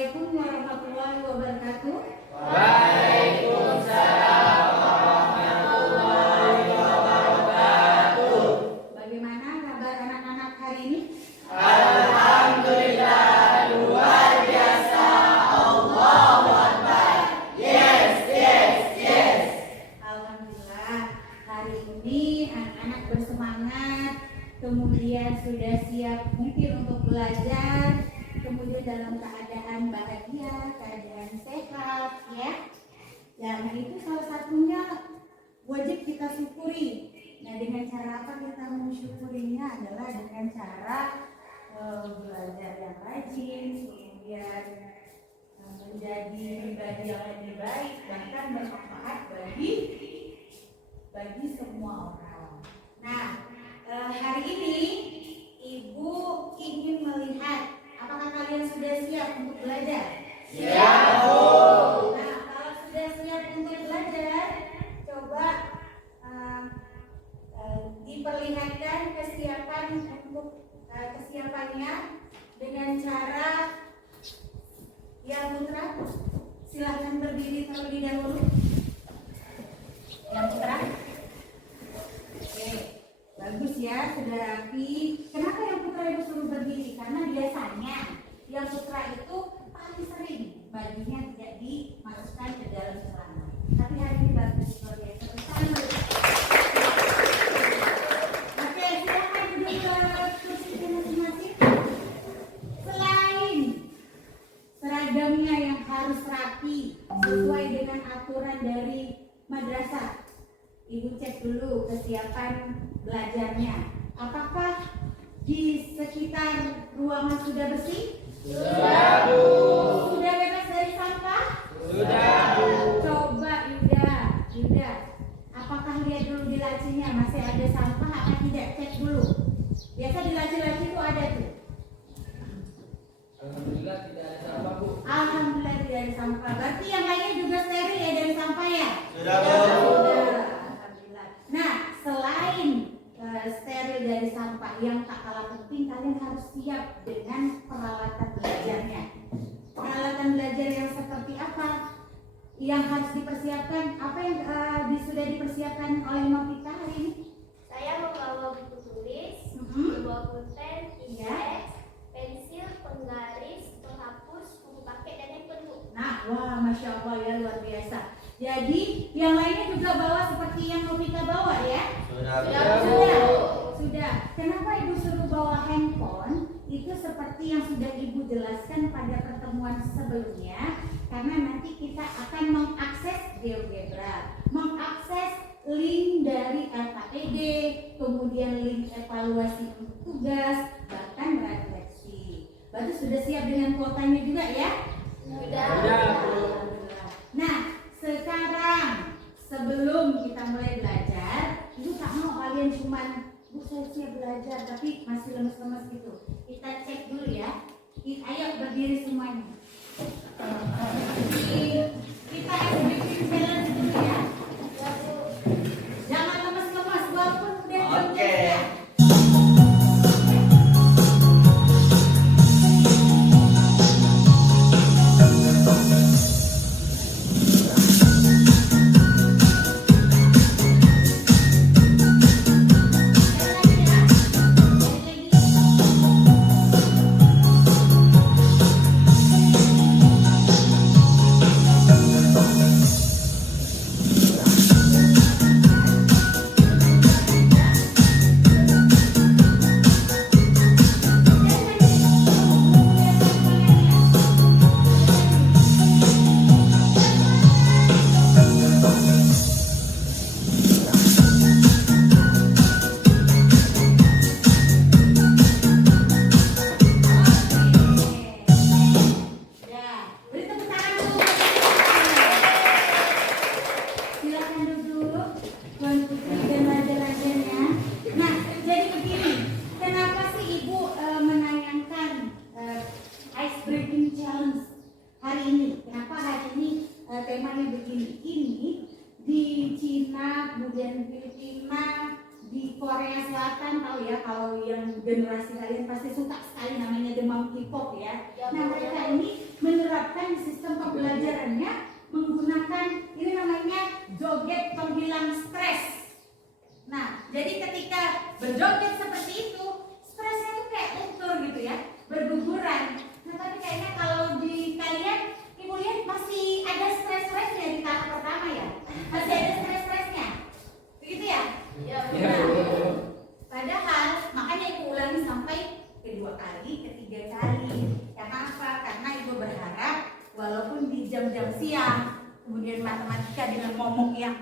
Assalamualaikum warahmatullahi wabarakatuh. Waalaikumsalam warahmatullahi wabarakatuh. Bagaimana kabar anak-anak hari ini? Alhamdulillah, luar biasa. Allahu Akbar. Yes. Alhamdulillah, hari ini anak-anak bersemangat, kemudian sudah siap mungkin untuk belajar, kemudian dalam keadaan bahagia, keadaan sehat, ya. Nah itu salah satunya wajib kita syukuri. Nah dengan cara apa kita mensyukurinya adalah dengan cara belajar yang rajin, kemudian menjadi pribadi yang lebih baik, bahkan bermanfaat bagi semua orang. Nah hari ini Ibu ingin melihat apakah kalian sudah siap untuk belajar? Siap, Bu. Nah, kalau sudah siap untuk belajar, coba diperlihatkan kesiapannya dengan cara yang putra. Silahkan berdiri terlebih dahulu. Yang putra. Oke, bagus ya, sudah rapi. Kenapa yang putra Ibu suruh berdiri? Karena biasanya yang putra itu paling sering bajunya tidak dimasukkan ke dalam celana. Tapi hari ini bagus luar biasa. Oke, silakan duduk ke kursi masing-masing. Selain seragamnya yang harus rapi sesuai dengan aturan dari madrasah, Ibu cek dulu kesiapan belajarnya. Apakah di sekitar ruangan sudah bersih? Sudah, Bu. Sudah bebas dari sampah? Sudah, Bu. Coba Yuda, apakah lihat dulu di lacinya masih ada sampah atau tidak? Cek dulu. Biasa di laci-laci itu ada tuh. Alhamdulillah tidak ada sampah, Bu. Alhamdulillah tidak ada sampah. Berarti yang lainnya juga steril ya dari sampah ya? Sudah, Bu. Sudah. Alhamdulillah. Nah, selain steril dari sampah, yang tak kalah penting kalian harus siap dengan peralatan belajarnya. Peralatan belajar yang seperti apa yang harus dipersiapkan? Apa yang sudah dipersiapkan oleh Novita hari ini? Saya membawa buku tulis, Mhm. membawa pulpen, Iya. index, pensil, penggaris, penghapus, buku paket, dan yang penuh. Nah, wah, masya Allah ya, luar biasa. Jadi yang lainnya juga bawa seperti yang Novita bawa ya? Sudah, Sudah. Kenapa Ibu suruh bawa handphone? Itu seperti yang sudah Ibu jelaskan pada pertemuan sebelumnya, karena nanti kita akan mengakses GeoGebra, mengakses link dari LKPD, kemudian link evaluasi untuk tugas, bahkan refleksi. Berarti sudah siap dengan kuotanya juga ya? Sudah. Nah, sekarang sebelum kita mulai belajar, Ibu tak mau kalian cuman Bu saya siap belajar tapi masih lemes-lemes gitu. Kita cek dulu ya. Ayo berdiri semuanya. Kita exhibition challenge dulu ya. Jangan lemes-lemes walaupun udah jam Oke. kerja. temanya begini. Ini di Cina, kemudian Filipina, di Korea Selatan, tahu ya, kalau yang generasi kalian pasti suka sekali namanya The Monkey Pop ya. Nah mereka ini menerapkan berjoget seperti itu, stresnya tuh kayak luntur gitu ya, berguguran. Nah tapi kayaknya kalau di kalian, ibu lihat masih ada stres-stresnya di tahap pertama ya, masih ada stres-stresnya, begitu ya? Ya, Nah, Bu. padahal makanya ibu ulangi sampai kedua kali, ketiga kali. Karena apa? Karena ibu berharap walaupun di jam-jam siang, kemudian matematika dengan momok yang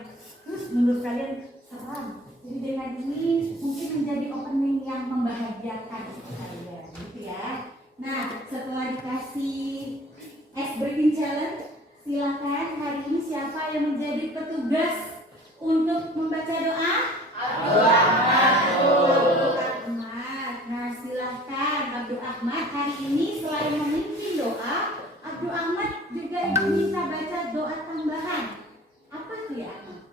terus menurut kalian seram. Jadi dengan ini mungkin menjadi opening yang membahagiakan kalian, gitu ya. Nah, setelah dikasih ice breaking challenge, silakan hari ini siapa yang menjadi petugas untuk membaca doa? Abdul Ahmad, Bu. Abdul Ahmad. Nah, silahkan Abdul Ahmad hari ini selain memimpin doa, Abdul Ahmad juga ibu minta baca doa tambahan. Apa tuh ya?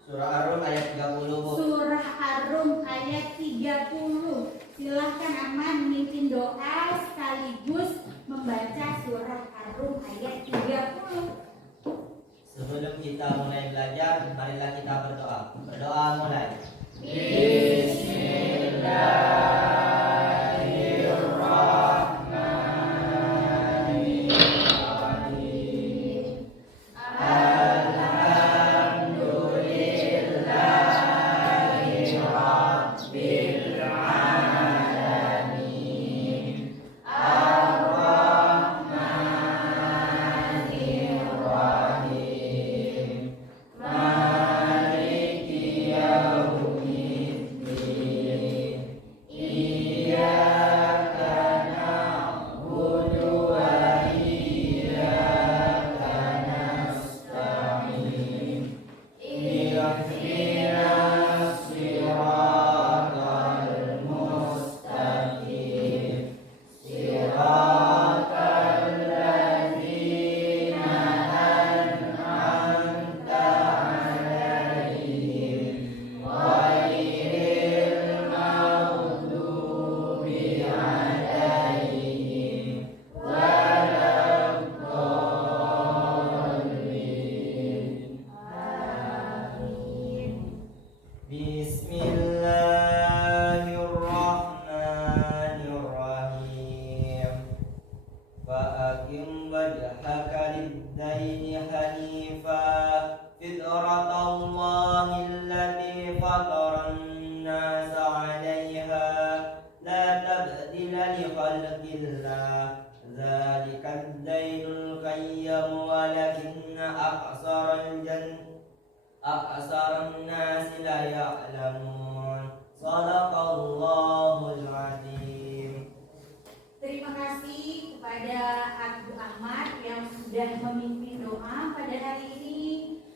Surah Ar-Rum ayat 30, Bu. Surah Ar-Rum ayat 30. Silahkan Ahmad memimpin doa sekaligus membaca surah Ar-Rum ayat 30. Sebelum kita mulai belajar, marilah kita berdoa. Berdoa mulai. Bismillahirrahmanirrahim. Fa'akim wajhaka lid-daini hanifa fitratallahi allati fataran nasa 'alaiha la tabdila li khalqillah dzalikad dainul qayyim walakinna aksaran nasi la ya'lamun. Shadaqallahul azim. Terima kasih kepada Abdul Ahmad yang sudah memimpin doa pada hari ini.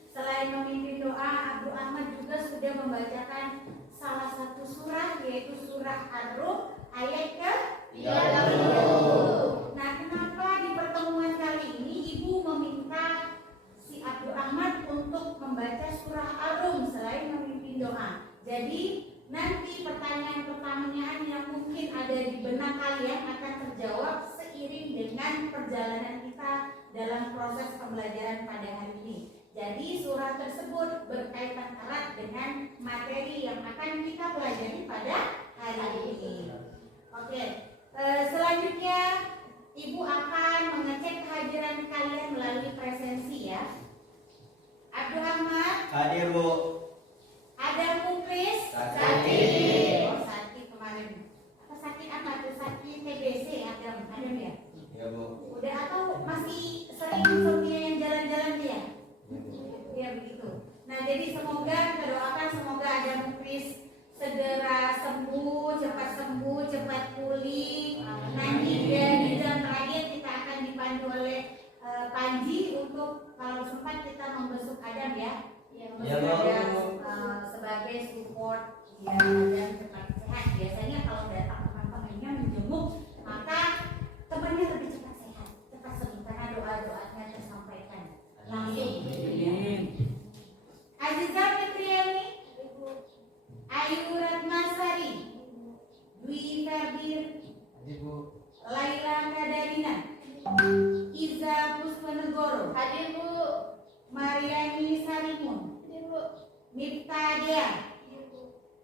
Selain memimpin doa, Abdul Ahmad juga sudah membacakan salah satu surah, yaitu surah Ar-Rum ayat ke 30. Nah, kenapa di pertemuan kali ini Ibu meminta si Abdul Ahmad untuk membaca surah Ar-Rum selain memimpin doa? Jadi nanti pertanyaan-pertanyaan yang mungkin ada di benak kalian akan terjawab seiring dengan perjalanan kita dalam proses pembelajaran pada hari ini. Jadi surah tersebut berkaitan erat dengan materi yang akan kita pelajari pada hari ini. Oke, selanjutnya Ibu akan mengecek kehadiran kalian melalui presensi ya. Abdul Ahmad, Hadir, Bu. ada Muklis, Sakit. Oh, sakit kemarin. Apa sakit apa tuh? Sakit TBC Adam ya? Ya, Bu. Udah atau masih sering insomnia yang jalan-jalan dia? Ya, Bu. Ya begitu. Nah jadi semoga kita doakan semoga ada Muklis segera sembuh, cepat pulih. Nanti di jam terakhir kita akan dipandu oleh Panji untuk kalau sempat kita membesuk Adam ya. Ya, Bu. Sebagai support ya dan cepat sehat. Biasanya kalau datang teman-temannya menjenguk, maka temannya lebih cepat sehat, cepat sembuh karena doa-doanya tersampaikan langsung. Aziza Fitriani, Ayu Ratnasari, Dwi Farbir, Laila Kadarina, Iza Puspanegoro, Hadir, Bu. Mariani Sarimun, Hadir, Bu. Mifta Dea, Hadir, Bu.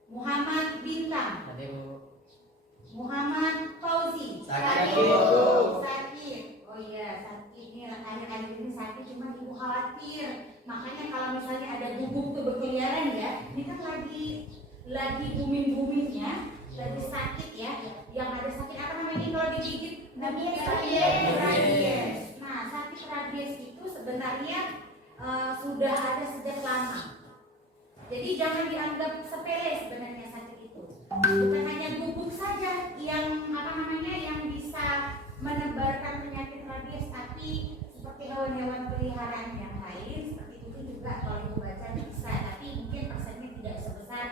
Muhammad Bintang. Ada Bu. Muhammad Fauzi. Sakit. Sakit. Oh iya, sakit. Ini akhir-akhir ini sakit, cuma ibu khawatir. Makanya kalau misalnya ada bubuk tuh berkeliaran ya, ini kan lagi booming-boomingnya, lagi sakit ya. Yang ada sakit apa namanya ini kalau digigit? Rabies. Nah, sakit rabies itu sebenarnya sudah ada sejak lama. Jadi jangan dianggap sepele sebenarnya sakit itu. Bukan hanya bubuk saja yang yang bisa menebarkan penyakit rabies, tapi seperti hewan-hewan peliharaan yang lain seperti itu juga kalau ibu baca bisa, tapi mungkin persennya tidak sebesar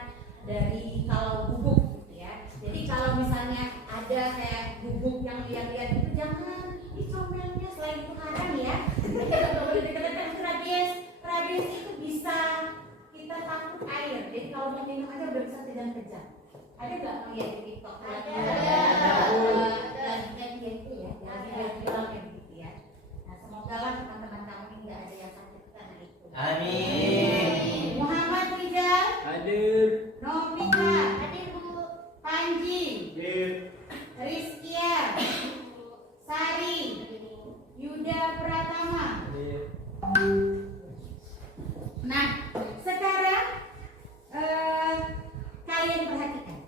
dari kalau bubuk gitu ya. Jadi kalau misalnya ada kayak bubuk yang lihat-lihat itu jangan dicomelnya, selain itu haram ya. Kalau dikatakan rabies, rabies itu bisa kita takut air. Jadi kalau mau minum aja udah bisa kejang-kejang. Ada nggak melihat di TikTok? Ada. Dan gitu ya, jangan bilang kayak gitu ya. Nah semoga lah teman-teman kami nggak ada yang sakit karena itu. Amin. Muhammad Rizal. Hadir. Novita. Hadir Bu. Panji. Hadir. Rizkia. Sari. Yuda Pratama. Hadir. Nah, sekarang kalian perhatikan.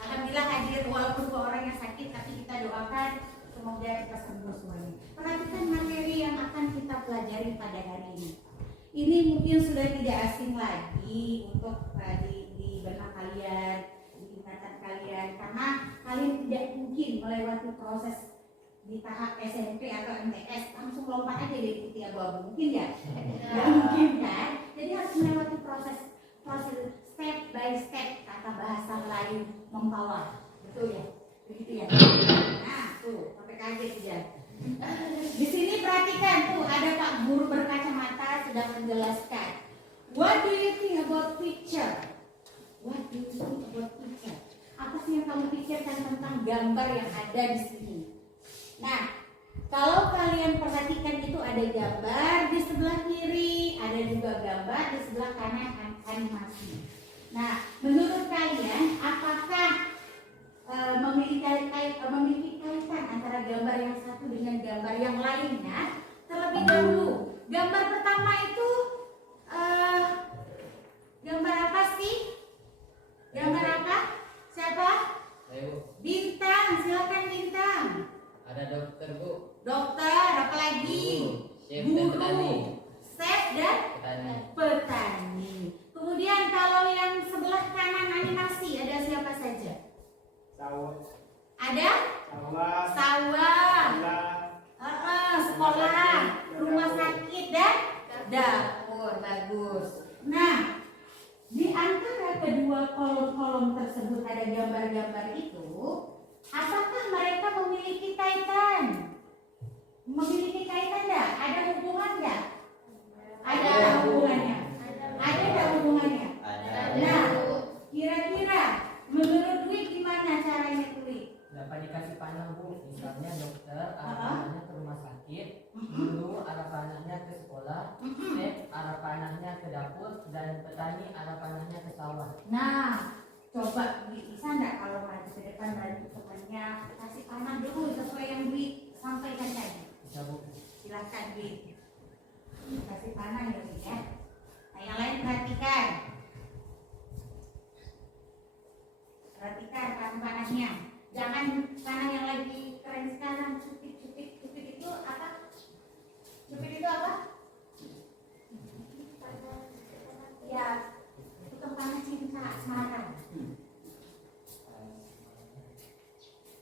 Alhamdulillah hadir walaupun dua orang yang sakit, tapi kita doakan semoga kita sembuh semuanya. Perhatikan materi yang akan kita pelajari pada hari ini. Ini mungkin sudah tidak asing lagi untuk di benak kalian, di ingatan kalian, karena kalian tidak mungkin melewati proses di tahap SMP atau MTS langsung lompat aja dari putih abu-abu, mungkin ya? Nggak mungkin kan? Jadi harus melewati proses step by step, kata bahasa Melayu mempawah, betul ya? Begitu ya? Nah tuh sampai kaget ya. Di sini perhatikan tuh ada Pak Guru berkacamata sedang menjelaskan. What do you think about picture? What do you think about picture? Apa sih yang kamu pikirkan tentang gambar yang ada di sini? Nah, kalau kalian perhatikan itu ada gambar di sebelah kiri, ada juga gambar di sebelah kanan animasi. Nah, menurut kalian apakah memiliki kaitan antara gambar yang satu dengan gambar yang lainnya? Terlebih dahulu, gambar pertama itu gambar apa sih? Gambar apa? Siapa? Saya Bu. Bintang, silakan Bintang. Ada dokter Bu. Dokter, apa lagi? Chef dan petani. Chef dan Petani. petani. Kemudian kalau yang sebelah kanan animasi ada siapa saja? Sawah, Ada sawah, sawah, sekolah, rumah dapur. sakit dan dapur. Bagus. Nah, di antara kedua kolom-kolom tersebut ada gambar-gambar itu. Apakah mereka memiliki kaitan? Memiliki kaitan enggak? Ada hubungan enggak? Ada hubungannya. Ada enggak hubungannya? Ada. Nah, kira-kira menurut Dwi gimana caranya Dwi? Dapat dikasih panah Bu, misalnya dokter arah Aha. panahnya ke rumah sakit, guru arah panahnya ke sekolah, chef arah panahnya ke dapur, dan petani arah panahnya ke sawah. Nah, coba Dwi bisa enggak kalau maju ke depan bantu temannya kasih panah dulu sesuai yang Dwi sampaikan tadi. Bisa Bu. Silahkan Dwi. Kasih panah ya Dwi ya. Nah, yang lain perhatikan. Perhatikan panahnya. Jangan panah yang lagi keren sekarang, cupit itu apa? Cupit itu apa? Ya, itu panah cinta sekarang.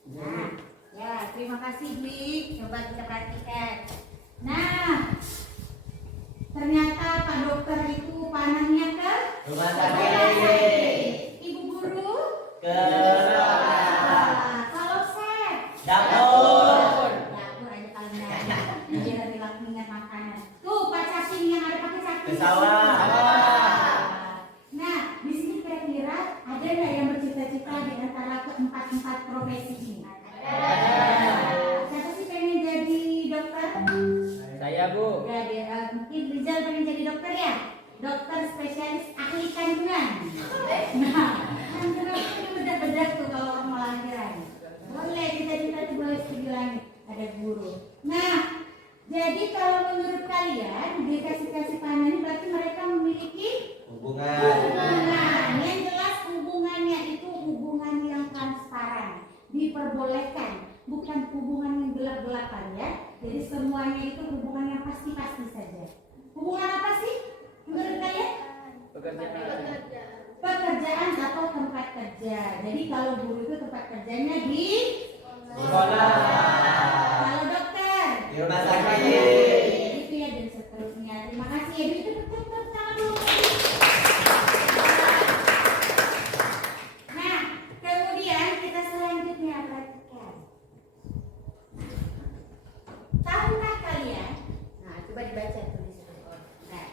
Nah, ya terima kasih Dwi. Coba kita perhatikan. Nah, ternyata Pak Dokter itu panahnya ke Rumah sakit. sakit. Ibu Guru Ke sekolah. kalau chef Dapur. dapur aja paling nggak biar bilang ingat makanan. Tuh Pak Cacing yang ada pakai cacing. Ke sawah. Nah, di sini kira-kira ada nggak yang bercita-cita di antara keempat profesi ini? Siapa sih pengen jadi dokter? Saya Bu. Ya, mungkin Rizal pengen jadi dokter ya? dokter spesialis ahli kandungan. Nah, kandungan itu bedak-bedak tuh kalau orang mau lahiran. Boleh kita boleh studi langit, ada guru. Nah, jadi kalau menurut kalian dikasih panen ini berarti mereka memiliki hubungan. Yang jelas hubungannya itu hubungan yang transparan, diperbolehkan, bukan hubungan yang gelap-gelapan ya. Jadi semuanya itu hubungan yang pasti-pasti saja. Hubungan apa sih menurut kalian? Pekerjaan atau tempat kerja. Jadi kalau guru itu tempat kerjanya di sekolah. Kalau dokter Di rumah sakit. itu ya, dan seterusnya. Terima kasih ya. Itu betul tangan dulu. Nah, kemudian kita selanjutnya perhatikan. Tahukah kalian? Nah, coba dibaca tulis itu. Nah.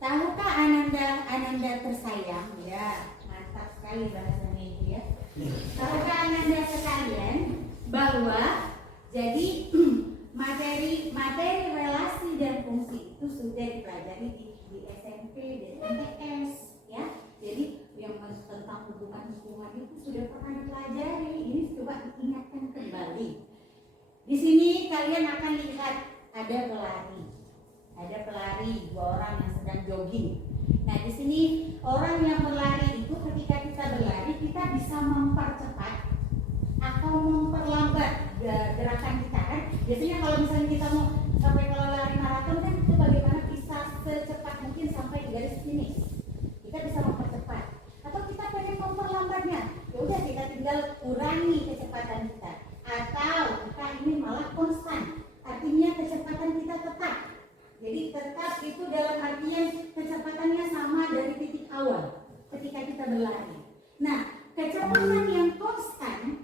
Tahukah Ananda tersayang? Ya, mantap sekali bahasanya itu ya. Tahukah Ananda sekalian bahwa jadi materi relasi dan fungsi itu sudah dipelajari di SMP dan MTS ya. Jadi yang tentang hubungan itu sudah pernah dipelajari. Ini coba diingatkan kembali. Di sini kalian akan lihat ada pelari, dua orang yang sedang jogging. Nah, di sini orang yang berlari itu ketika kita berlari kita bisa mempercepat atau memperlambat gerakan kita kan. Biasanya kalau misalnya kita mau sampai kalau lari maraton kan itu bagaimana bisa secepat mungkin sampai di garis finish. Kita bisa mempercepat. Atau kita pengen memperlambatnya. Ya udah kita tinggal kurangi kecepatan kita. Atau kita ingin malah konstan. Artinya kecepatan kita tetap. Jadi tetap itu dalam artian kecepatannya sama dari titik awal ketika kita berlari. Nah, kecepatan yang konstan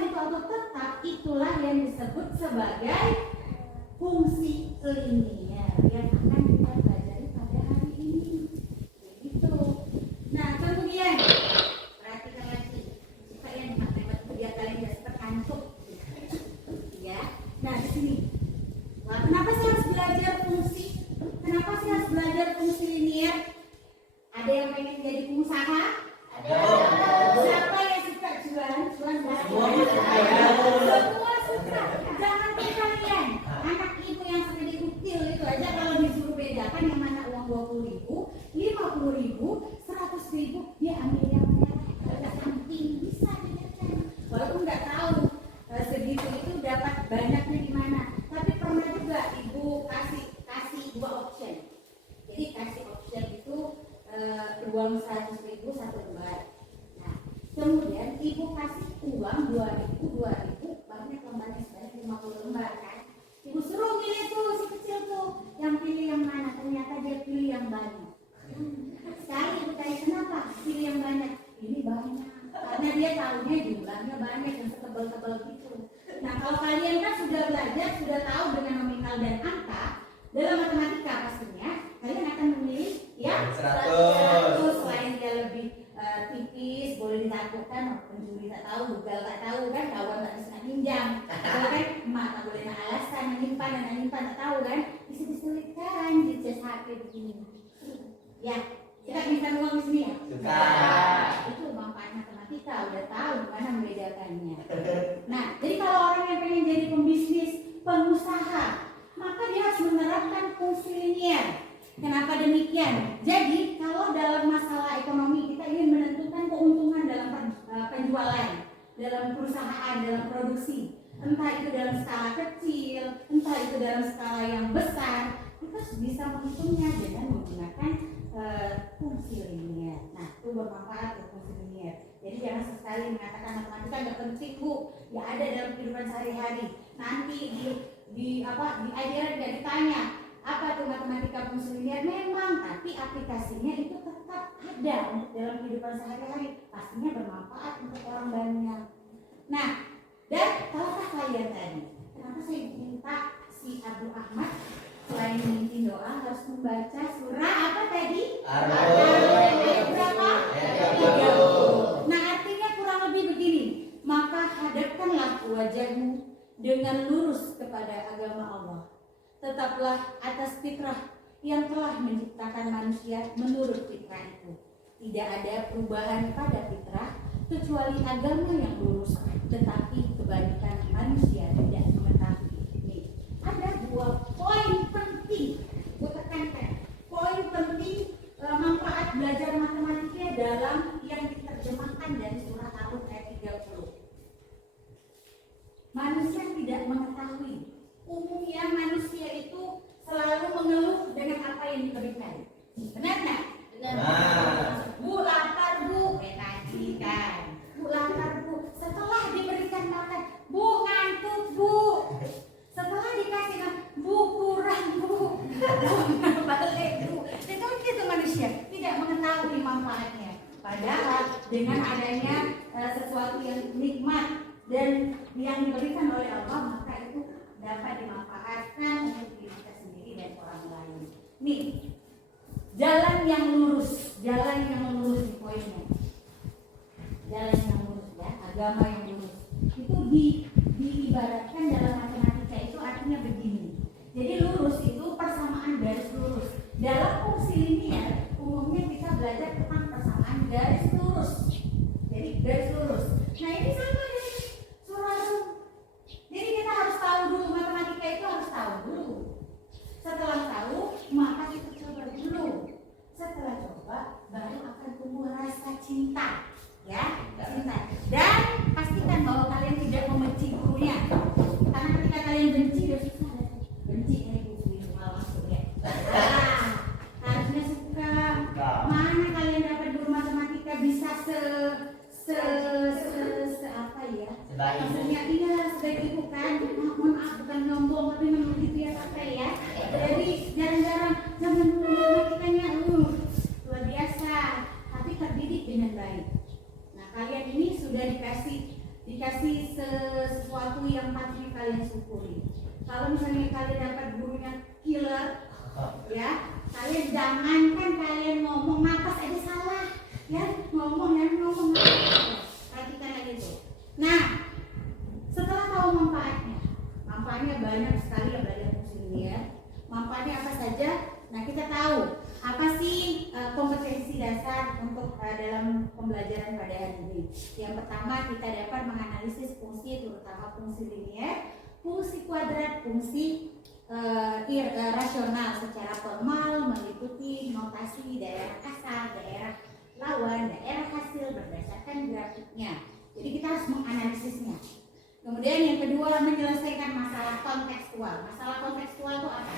itu atau tetap itulah yang disebut sebagai fungsi linier yang akan kita pelajari pada hari ini. Begitu. Nah, kemudian perhatikan lagi supaya di matematika biar kalian tidak terkantuk. Ya. Nah, di sini. Nah, kenapa sih harus belajar fungsi? Kenapa sih harus belajar fungsi linier? Ada yang pengen jadi pengusaha? Ada. Siapa yang suka jualan? Semua suka. Jangan kalian. Anak ibu yang sekali kecil itu aja kalau disuruh bedakan yang mana uang 20.000, 50.000, 100.000, dia ambil yang merah. Samping bisa bedakan. Walaupun nggak tahu segitu itu dapat banyaknya di mana. Tapi pernah juga ibu kasih dua option. Jadi kasih option itu uang 100.000 satu lembar. Nah, kemudian ibu kasih uang 2.000 banyak lembarnya sebanyak 50 lembar kan. Ibu suruh pilih tuh si kecil tuh yang pilih yang mana. Ternyata dia pilih yang banyak. Sekali ibu tanya kenapa pilih yang banyak? Ini banyak. Karena dia tahunya jumlahnya banyak dan setebal-tebal gitu. Nah, kalau kalian kan sudah belajar, sudah tahu dengan nominal dan angka dalam matematika pastinya, kalian akan memilih yang 100. Selain dia lebih tipis, boleh ditakutkan, pencuri tak tahu, begal tak tahu kan, kawan tak bisa minjam, kalau kan emak tak boleh nak alasan, nyimpan tak tahu kan, bisa diselipkan di cas HP begini. Ya, kita minta uang di sini ya. Itu manfaat matematika, udah tahu gimana membedakannya. Nah, jadi kalau orang yang pengen jadi pembisnis, pengusaha, maka dia harus menerapkan fungsi linier. Kenapa demikian? Jadi kalau dalam masalah ekonomi kita ingin menentukan keuntungan dalam penjualan, dalam perusahaan, dalam produksi, entah itu dalam skala kecil, entah itu dalam skala yang besar, kita bisa menghitungnya dengan menggunakan fungsi linier. Nah, itu bermanfaat untuk fungsi linier. Jadi jangan sekali mengatakan matematika nggak penting bu, ya ada dalam kehidupan sehari-hari. Nanti di ajaran nggak ditanya apa tuh matematika fungsi linier, memang, tapi aplikasinya itu tetap ada untuk dalam kehidupan sehari-hari. Pastinya bermanfaat untuk orang banyak. Nah, dan tahukah kalian tadi kenapa saya minta si Abdul Ahmad selain memimpin doa harus membaca surah apa tadi? Ayat berapa? 30. Nah, artinya kurang lebih begini. Maka hadapkanlah wajahmu dengan lurus kepada agama Allah. Tetaplah atas fitrah yang telah menciptakan manusia menurut fitrah itu. Tidak ada perubahan pada fitrah kecuali agama yang lurus, tetapi kebanyakan manusia tidak mengetahui. Nih, ada dua poin penting, gue tekankan. Poin penting manfaat belajar matematika dalam yang diterjemahkan dari surah Al ayat 30. Manusia tidak mengetahui. Umumnya manusia itu selalu mengeluh dengan apa yang diberikan. Benar nggak? Nah, Bu lapar bu, tadi kan. Bu lapar bu, setelah diberikan makan, bu ngantuk bu. Setelah dikasih makan, bu kurang bu, bu balik bu. Itu gitu manusia tidak mengetahui manfaatnya. Padahal dengan adanya sesuatu yang nikmat dan yang diberikan oleh Allah, maka itu dapat dimanfaatkan untuk diri kita sendiri dan orang lain. Nih, jalan yang lurus di poinnya. Jalan yang lurus ya, agama yang lurus. Itu diibaratkan dalam matematika itu artinya begini. Jadi lurus itu persamaan garis lurus. Dalam fungsi linier umumnya kita belajar tentang persamaan garis lurus. Jadi garis lurus. Nah ini sama dengan surah Rum. Jadi kita harus tahu dulu, matematika itu harus tahu dulu. Setelah tahu, maka kita coba dulu. Setelah coba, baru akan tumbuh rasa cinta, ya, cinta. Dan pastikan bahwa kalian tidak membenci gurunya, karena ketika kalian benci, ya susah deh. Benci ini buku itu malah masuk ya. Harusnya suka. Mana kalian dapat guru matematika bisa apa ya? Maksudnya iya sebaik itu kan. Mohon maaf bukan nyombong tapi memang begitu ya pakai ya. Jadi jarang-jarang zaman dulu matematikanya luar biasa, tapi terdidik dengan baik. Nah kalian ini sudah dikasih sesuatu yang patutnya kalian syukuri. Kalau misalnya kalian dapat gurunya killer, ya kalian jangankan kalian ngomong napas aja salah, ya ngomong. Perhatikan aja tuh. Nah setelah tahu manfaatnya banyak sekali ya belajar fungsi linear. Manfaatnya apa saja? Nah kita tahu apa sih kompetensi dasar untuk dalam pembelajaran pada hari ini. Yang pertama kita dapat menganalisis fungsi, terutama fungsi linear, fungsi kuadrat, fungsi rasional secara formal meliputi notasi daerah asal, daerah lawan, daerah hasil berdasarkan grafiknya. Jadi kita harus menganalisisnya. Kemudian yang kedua menyelesaikan masalah kontekstual. Masalah kontekstual itu apa?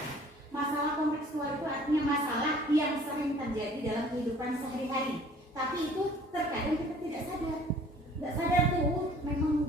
Masalah kontekstual itu artinya masalah yang sering terjadi dalam kehidupan sehari-hari. Tapi itu terkadang kita tidak sadar. Tidak sadar tuh memang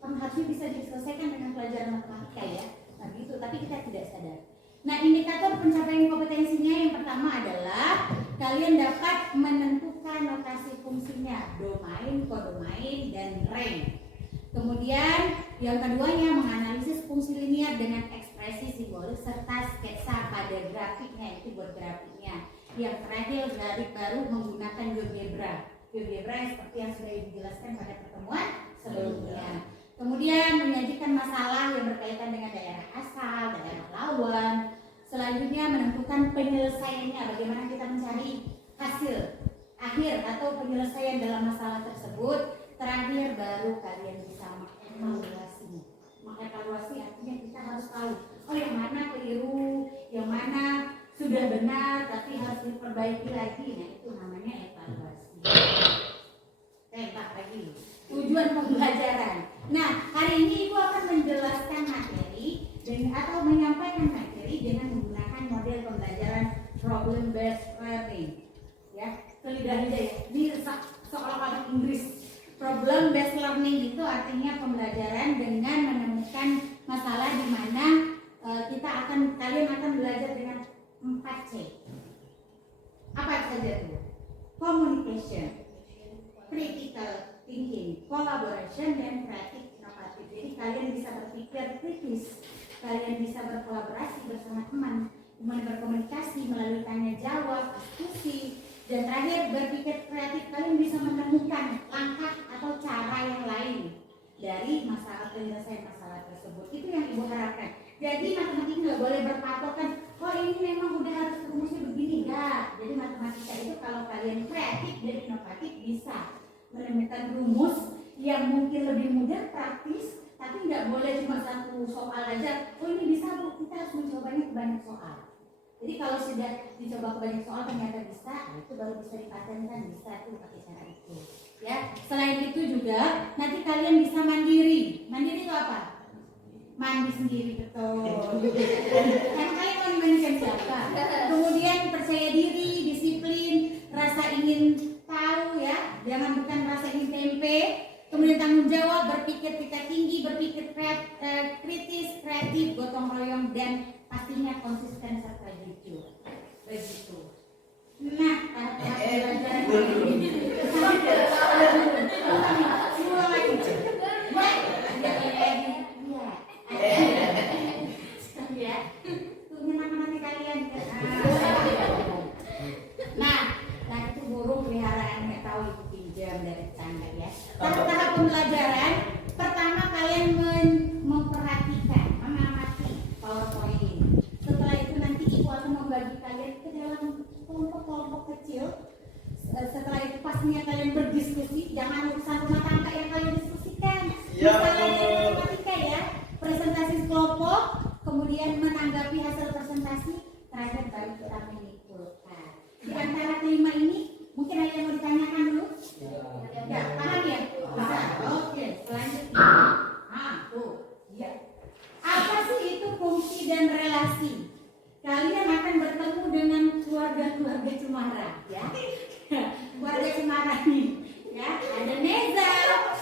harusnya bisa diselesaikan dengan pelajaran matematika ya. Nah gitu, tapi kita tidak sadar. Nah indikator pencapaian kompetensinya yang pertama adalah kalian dapat menentukan notasi fungsinya, domain, kodomain, dan range. Kemudian yang keduanya menganalisis fungsi linear dengan ekspresi simbolik serta sketsa pada grafiknya, itu buat grafiknya. Yang terakhir baru menggunakan GeoGebra. GeoGebra yang seperti yang sudah dijelaskan pada pertemuan sebelumnya. Kemudian menyajikan masalah yang berkaitan dengan daerah asal, daerah lawan. Selanjutnya menentukan penyelesaiannya, bagaimana kita mencari hasil akhir atau penyelesaian dalam masalah tersebut. Terakhir baru kalian bisa mengevaluasinya. Mengevaluasi artinya kita harus tahu, oh yang mana keliru, yang mana sudah benar tapi harus diperbaiki lagi. Nah itu namanya evaluasi. Tembak lagi. Tujuan pembelajaran. Nah hari ini Ibu akan menjelaskan materi atau menyampaikan materi dengan menggunakan model pembelajaran problem based learning. Ya, kelidah aja ya. Ini seolah-olah Inggris. Problem based learning itu artinya pembelajaran dengan menemukan masalah di mana kalian akan belajar dengan 4C. Apa saja itu? Communication, critical thinking, collaboration, dan kreatif inovatif. Jadi kalian bisa berpikir kritis, kalian bisa berkolaborasi bersama teman, kemudian berkomunikasi melalui tanya jawab, diskusi, dan terakhir berpikir kreatif. Kalian bisa menemukan langkah atau cara yang lain dari penyelesaian masalah tersebut. Itu yang Ibu harapkan. Jadi matematika nggak boleh berpatokan, oh ini memang udah harus rumusnya begini, enggak. Jadi matematika itu kalau kalian kreatif dan inovatif bisa menemukan rumus yang mungkin lebih mudah, praktis, tapi nggak boleh cuma satu soal aja. Oh ini bisa Bu, kita harus mencobanya ke banyak soal. Jadi kalau sudah dicoba ke banyak soal ternyata bisa, itu baru bisa dipatenkan, bisa tuh pakai cara itu. Ya, selain itu juga nanti kalian bisa mandiri. Mandiri itu apa? Mandi sendiri, betul. Kan kalian mau dimandikan siapa? Kemudian percaya diri, disiplin, rasa ingin tahu ya, jangan bukan rasa ingin tempe. Kemudian tanggung jawab, berpikir tingkat tinggi, berpikir kritis, kreatif, gotong royong, dan pastinya konsisten serta jujur. Begitu. Nah, tahap pelajaran ini. Semua lagi. Ya, tuh nanti kalian. Nah, itu burung peliharaan nggak tahu itu pinjam dari tetangga ya. Tahap pembelajaran pertama kalian memperhatikan, mengamati PowerPoint. Setelah itu nanti ibu akan membagi kalian ke dalam kelompok-kelompok kecil. Setelah itu pastinya kalian berdiskusi, jangan urusan rumah tangga yang kalian diskusikan. Misalnya matematika ya, presentasi kelompok, kemudian menanggapi hasil presentasi, terakhir baru kita menyimpulkan. Di antara kelima ini, mungkin ada yang mau ditanyakan dulu? Ya, paham ya? Bisa. Oke, selanjutnya. Tuh, ya. Apa sih itu fungsi dan relasi? Kalian akan bertemu dengan keluarga-keluarga Cemara, ya. Keluarga Cemara nih, ya. Ada Neza,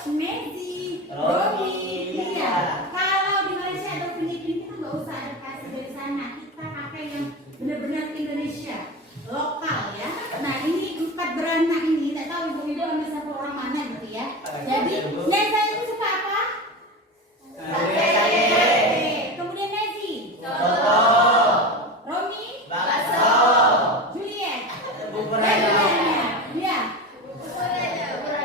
Mezi, Romi, iya. Kalau di Malaysia atau Filipina kita nggak usah adaptasi dari sana, kita pakai yang benar-benar Indonesia lokal ya. Nah ini 4 beranak ini, tidak tahu ibu-ibu ambil satu orang mana gitu ya. Jadi Neza itu suka apa? Kemudian Mezi, Romi, Juliet, bubur ayam, ya.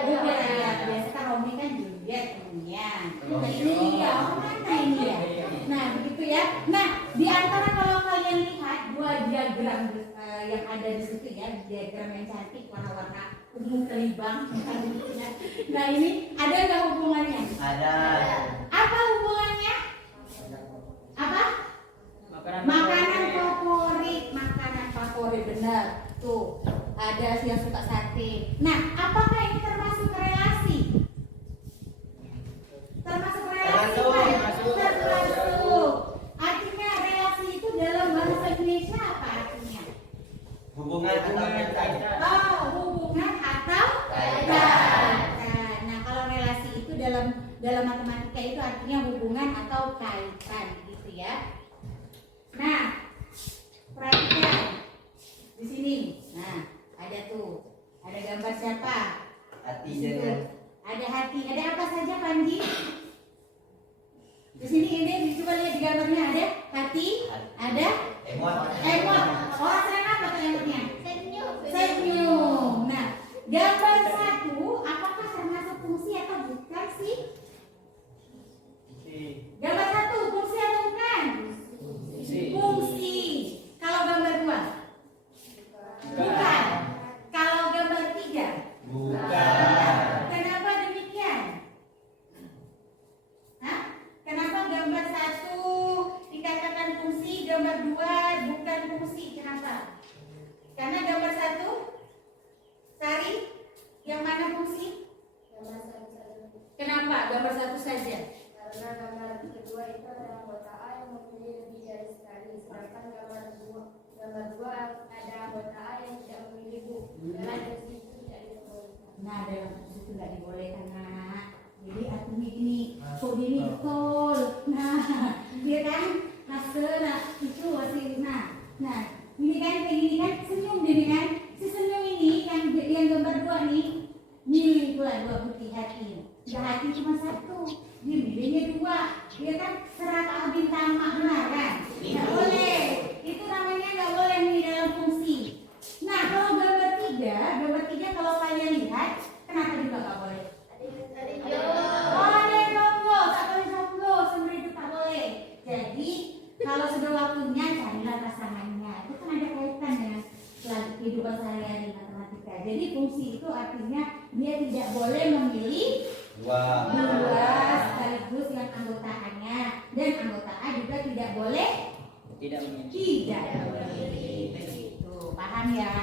Bubur ayam. Biasa kan Romi kan Juliet temennya. Nah ini ya, mana ini ya? Nah begitu ya. Nah di antara kalau kalian lihat 2 diagram yang ada di situ ya, diagram yang cantik warna-warna ungu kelibang. Nah ini ada nggak hubungannya? Ada. Apa hubungannya? Apa? Makanan favorit, benar. Tuh, ada yang suka sate. Nah, apakah ini termasuk relasi? Termasuk relasi kan? Termasuk. Artinya relasi itu dalam bahasa Indonesia apa artinya? Hubungan atau kaitan. Oh, hubungan atau kaitan. Nah, kalau relasi itu dalam matematika itu artinya hubungan atau kaitan, gitu ya. Nah, perhatikan di sini. Nah, ada tuh, ada gambar siapa? Hati Di situ. dengan Ada hati. Ada apa saja, Panji? Di sini ini coba lihat di gambarnya ada hati, ada emot. Orang senang apa tuh emotnya? Senyum. Senyum. Nah, gambar 1 apakah termasuk fungsi atau bukan sih? Gambar 1 fungsi atau bukan? Fungsi. Kalau gambar 2? Bukan. Kalau gambar 3? Bukan. Kenapa demikian? Hah? Kenapa gambar 1 dikatakan fungsi, gambar 2 bukan fungsi? Kenapa? Karena gambar 1 Sari, yang mana fungsi? Gambar satu saja. Kenapa gambar 1 saja? Karena gambar kedua itu ada anggota A yang mempunyai lebih dari sekali, sedangkan gambar dua ada anggota A yang tidak memiliki Bu. Dalam fungsi itu tidak diperbolehkan. Nah, dalam fungsi itu tidak dibolehkan, nak. Jadi artinya gini, kok gini betul. Nah, dia kan nah itu masih nah ini kan kayak gini kan senyum gini kan. Si senyum ini yang gambar 2 nih milih pula 2 putih hati. Nggak hati cuma 1, dia milihnya 2. Dia kan serata bintang benar kan? Nggak boleh. Itu namanya nggak boleh nih dalam fungsi. Nah kalau gambar 3 kalau kalian lihat, kenapa juga nggak boleh? Ada Oh, ada yang jomblo, tak boleh jomblo, sebenarnya itu tak boleh. Jadi Kalau sudah waktunya carilah pasangannya. Itu kan ada kaitan dengan kehidupan sehari-hari matematika. Jadi fungsi itu artinya dia tidak boleh memilih dua sekaligus yang anggota A-nya, dan anggota A juga tidak boleh Tidak memilih. begitu. Paham ya?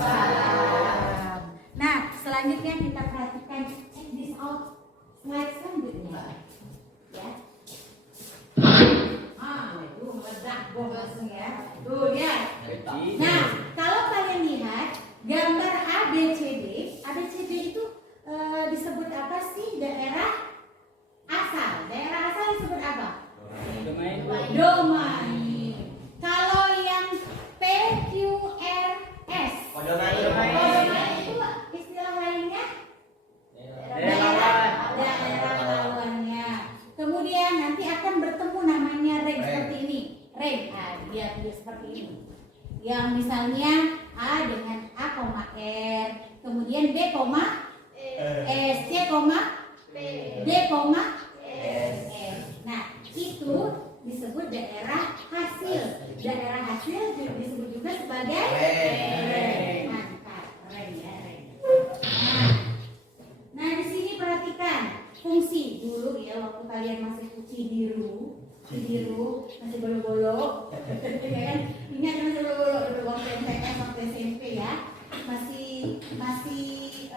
Paham. Nah, selanjutnya kita perhatikan check this out slide selanjutnya. Ya. Itu meledak bom langsung ya. Tuh ya. Nah, kalau kalian lihat gambar ABCD itu disebut apa sih? Daerah asal. Daerah asal disebut apa? Domain. Kalau yang PQRS, domain itu istilah lainnya daerah lawannya. Kemudian nanti akan bertemu namanya range seperti ini. Range, dia seperti ini. Yang misalnya A dengan A, R, kemudian B, S, C, D, S. Nah, itu disebut daerah hasil. Daerah hasil disebut juga sebagai range. Mantap, range ya, range. Nah, di sini perhatikan fungsi dulu ya, waktu kalian masih cidiru masih bolo-bolo ya kan, ingat masih bolo-bolo waktu MTS waktu SMP ya, masih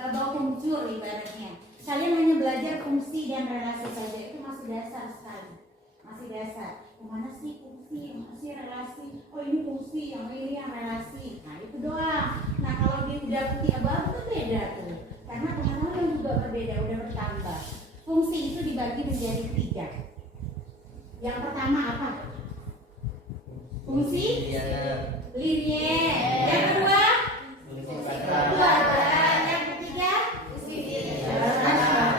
bau kencur ibaratnya. Kalian hanya belajar fungsi dan relasi saja, itu masih dasar sekali, masih dasar. Kemana sih fungsi, yang masih relasi, oh ini fungsi, yang ini yang relasi, nah itu doang. Nah kalau dia udah putih abu-abu itu beda tuh, karena pengetahuan juga berbeda, udah bertambah. Fungsi itu dibagi menjadi 3. Yang pertama apa? Fungsi linier. Yang kedua? Kuadrat. Yang ketiga? Rasional.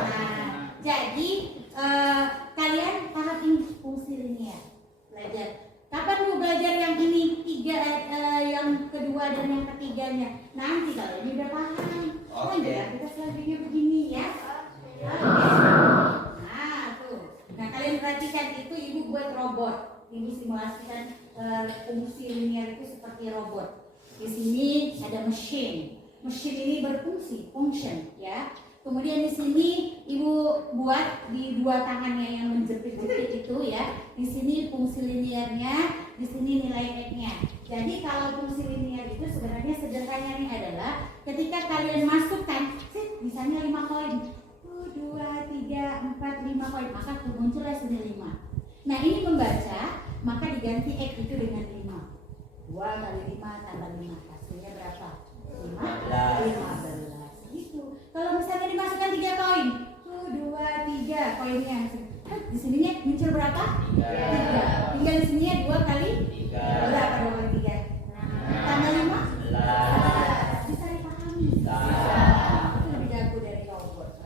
Jadi kalian paham ini fungsi linier. Belajar. Kapan mau belajar yang ini 3, yang kedua dan yang ketiganya? Nanti kalau ini udah paham. Oh ya, kita selanjutnya begini ya. Nah tuh, nah kalian perhatikan itu ibu buat robot, ibu simulasikan fungsi linier itu seperti robot. Di sini ada mesin ini berfungsi, function ya. Kemudian di sini ibu buat di 2 tangannya yang menjepit-jepit itu ya. Di sini fungsi liniernya, di sini nilai x-nya. Jadi kalau fungsi linier itu sebenarnya sederhananya adalah ketika kalian masukkan, misalnya 5 koin. 2, 3, 4, 5 koin, maka muncullah sini 5. Nah ini membaca, maka diganti X itu dengan 5. 2 kali 5 tambah 5, hasilnya berapa? 15. Gitu. Kalau misalnya dimasukkan 3 koin, 2, 3 koinnya, di sininya muncul berapa? 3. Tinggal di sininya 2 kali 3. Berapa 2 kali 3? Tambah 5? 11. Bisa dipahami? Itu lebih jago dari robot.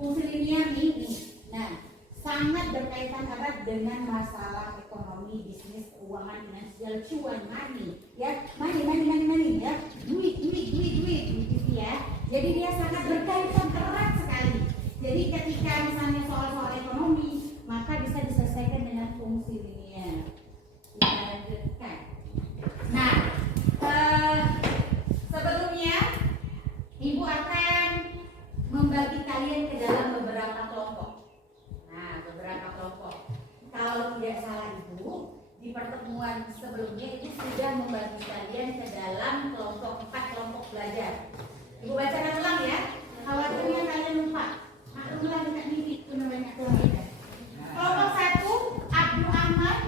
Fungsi linier ini, nah sangat berkaitan erat dengan masalah ekonomi, bisnis, keuangan, finansial, cuan, money, ya, money, ya, duit, gitu ya. Jadi dia sangat berkaitan erat sekali. Jadi ketika misalnya soal-soal ekonomi, maka bisa diselesaikan dengan fungsi linier. Kita lanjutkan. Nah, sebelumnya ibu akan membagi kalian ke dalam beberapa kelompok. Nah, beberapa kelompok. Kalau tidak salah ibu, di pertemuan sebelumnya ibu sudah membagi kalian ke dalam kelompok 4 kelompok belajar. Ibu bacakan ulang ya. Khawatirnya kalian lupa. Maklumlah dekat mimpi itu namanya kelompok. Kelompok 1, Abdul Ahmad,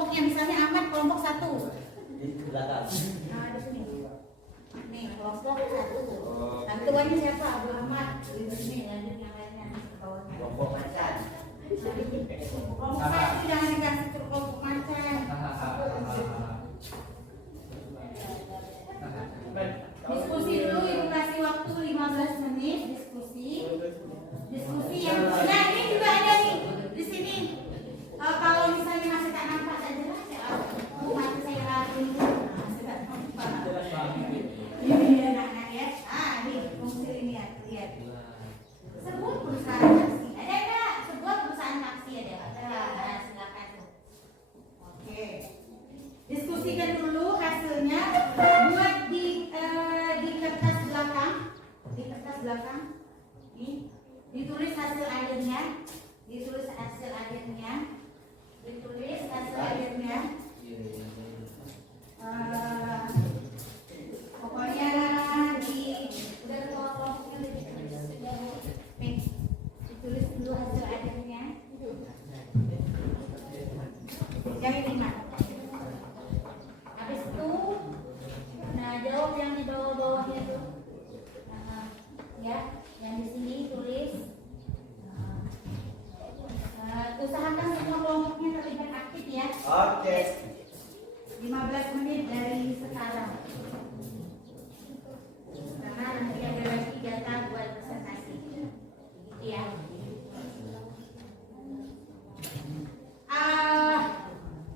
kelompoknya, misalnya Ahmad kelompok 1. Di belakang. Nah, di sini. Nih, kelompok 1. Ketuanya siapa? Abu Ahmad. Di sini, lanjut yang lainnya ke bawahnya. Kelompok macan. Kelompok 1 jangan dikasih ke kelompok macan. Diskusi dulu, ibu kasih waktu 15 menit diskusi yang nah ini juga ada nih di sini. Kalau misalnya masih tak nampak tak jelas ya mati saya rapi masih tak nampak ini anak-anak ya. Nih fungsi ini ya, lihat sebuah perusahaan taksi ada sebuah perusahaan taksi ada silakan tuh. Oke, diskusikan dulu hasilnya, buat di kertas belakang, nih ditulis hasil akhirnya, pokoknya udah kelompoknya nih ditulis dulu hasil akhirnya yang ini Mak. Habis itu nah jawab yang di bawah-bawahnya tuh. Ya, yang di sini tulis. Usahakan semua kelompoknya terlibat aktif ya. Oke. 15 menit dari sekarang. Karena nanti ada lagi data buat presentasi. Gitu ya.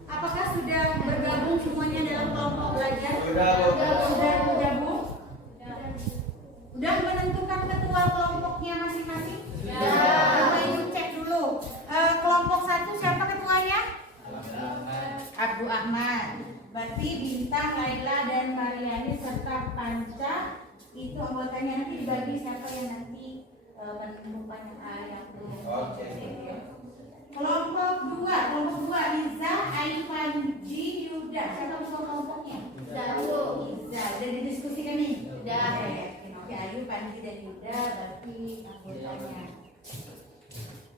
Apakah sudah bergabung semuanya dalam kelompok belajar? Sudah bergabung? Udah menentukan ketua kelompoknya masing-masing? Coba ibu cek dulu. Kelompok 1 siapa ketuanya? Abdul Ahmad. Berarti Bintang, Laila, dan Mariani serta Panca itu anggotanya. Nanti dibagi siapa yang nanti menemukan yang Oke. Kelompok 2 Riza, Ayu, Panji, Yuda. Siapa ketua kelompoknya? Riza. Udah didiskusikan nih? Udah. Oke, Ayu, Panji, dan Yuda berarti anggotanya.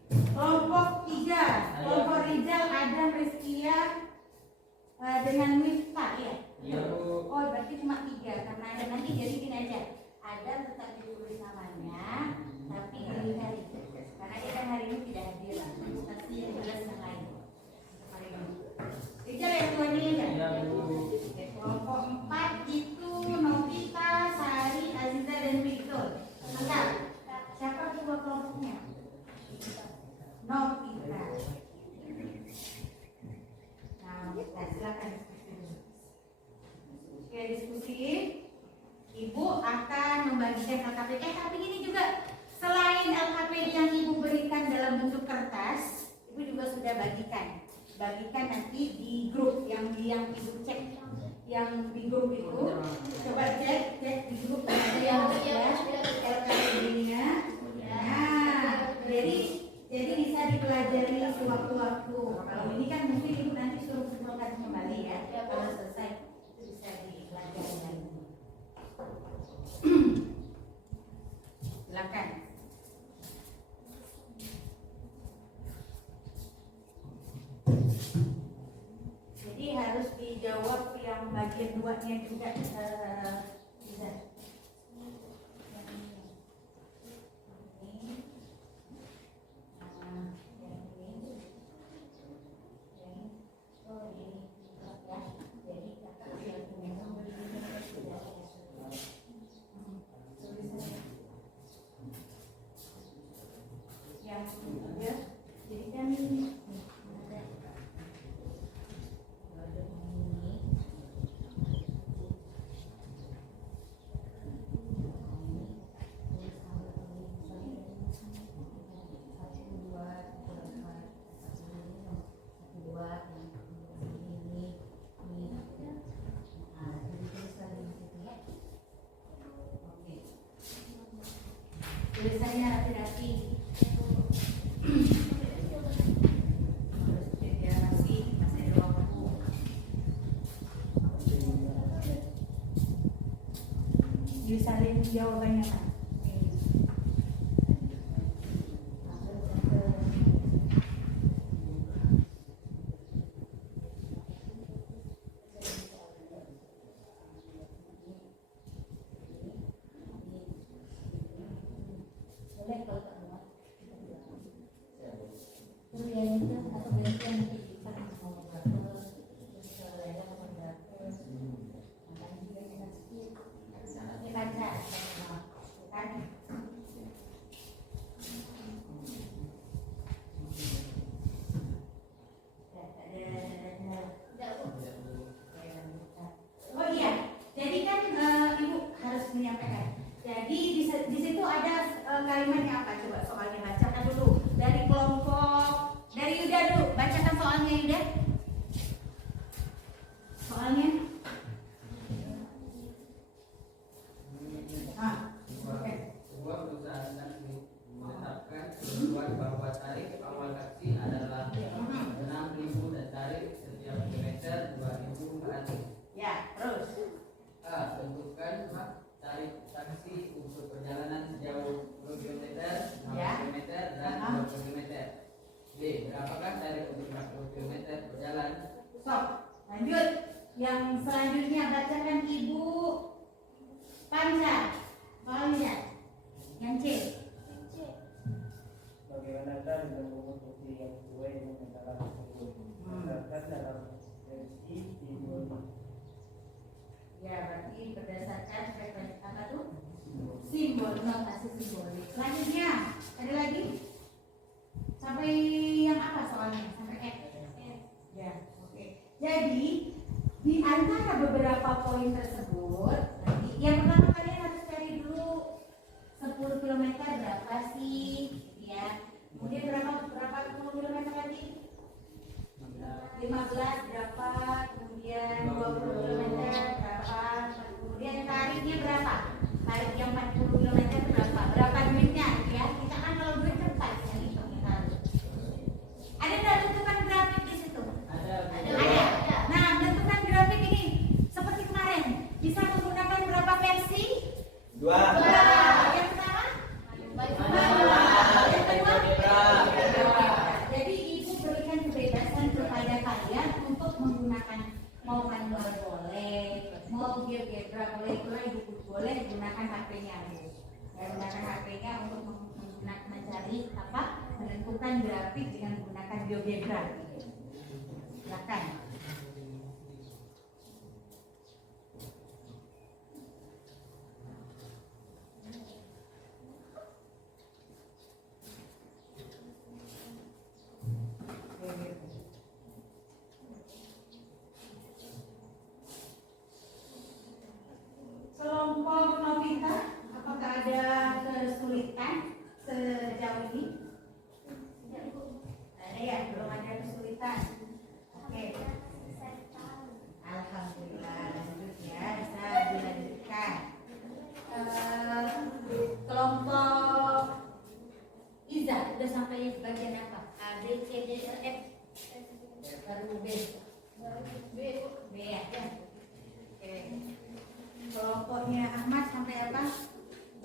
Kelompok 3 kelompok Rizal, Adam, Rizkia dengan Miftah ya? Iya Bu. Oh berarti cuma 3 karena ada nanti jadi gini aja. Adam tetap ditulis namanya tapi di hari karena dia kan hari ini tidak hadir. Pasti yang jelas yang lain. Rizal yang tuanya ya? Iya Bu. Kelompok 4 itu Novita, Sari, Aziza, dan Victor. Enggak. Siapa ketua kelompoknya? Novita. Nah, silakan diskusi. Oke, diskusi. Ibu akan membagikan LKPD. Tapi ini juga selain LKPD yang ibu berikan dalam bentuk kertas, ibu juga sudah bagikan nanti di grup yang ibu cek, yang di grup itu. Coba cek di grup ada yang ya LKPD-nya. Nah, jadi bisa dipelajari sewaktu-waktu. Kalau ini kan mungkin ibu nanti suruh kumpulkan kembali ya. Kalau selesai itu bisa dipelajari lagi. Silakan. Jadi harus dijawab yang bagian 2-nya juga bisa. Jadi kan tulisannya rapi-rapi. Disalin jawabannya Pak. Ya, berarti berdasarkan frekuensi apa tuh? Simbol, notasi simbolik. Selanjutnya, ada lagi? Sampai yang apa soalnya? Sampai F. Ya, oke. Jadi, di antara beberapa poin tersebut, nanti yang pertama kalian harus cari dulu 10 km berapa sih? Ya. Kemudian berapa kilometer lagi? 15 berapa? Kemudian 20 km berapa? Kemudian tariknya berapa? Tarik yang 40 km berapa? Berapa duitnya? Ya, kita kan kalau duit cepat ya hitung kita. Ada nggak bentukan grafik di situ? Ada. Nah, bentukan grafik ini seperti kemarin bisa menggunakan berapa versi? 2. Yang pertama? Yang kedua? Jadi ibu berikan kebebasan kepada kalian untuk menggunakan mau manual boleh, mau GeoGebra boleh, ibu boleh gunakan HP-nya Bu. Ya, gunakan HP-nya untuk mencari apa? Menentukan grafik dengan menggunakan GeoGebra. Silakan. Kelompok Novita, apakah ada kesulitan sejauh ini? Ada ya, belum ada kesulitan. Oke. Alhamdulillah, lanjut ya, bisa dilanjutkan. Kelompok Iza, udah sampai bagian apa? A, B, C, D, E, F. Baru B. B ya. Oke. Kelompoknya Ahmad sampai apa? B.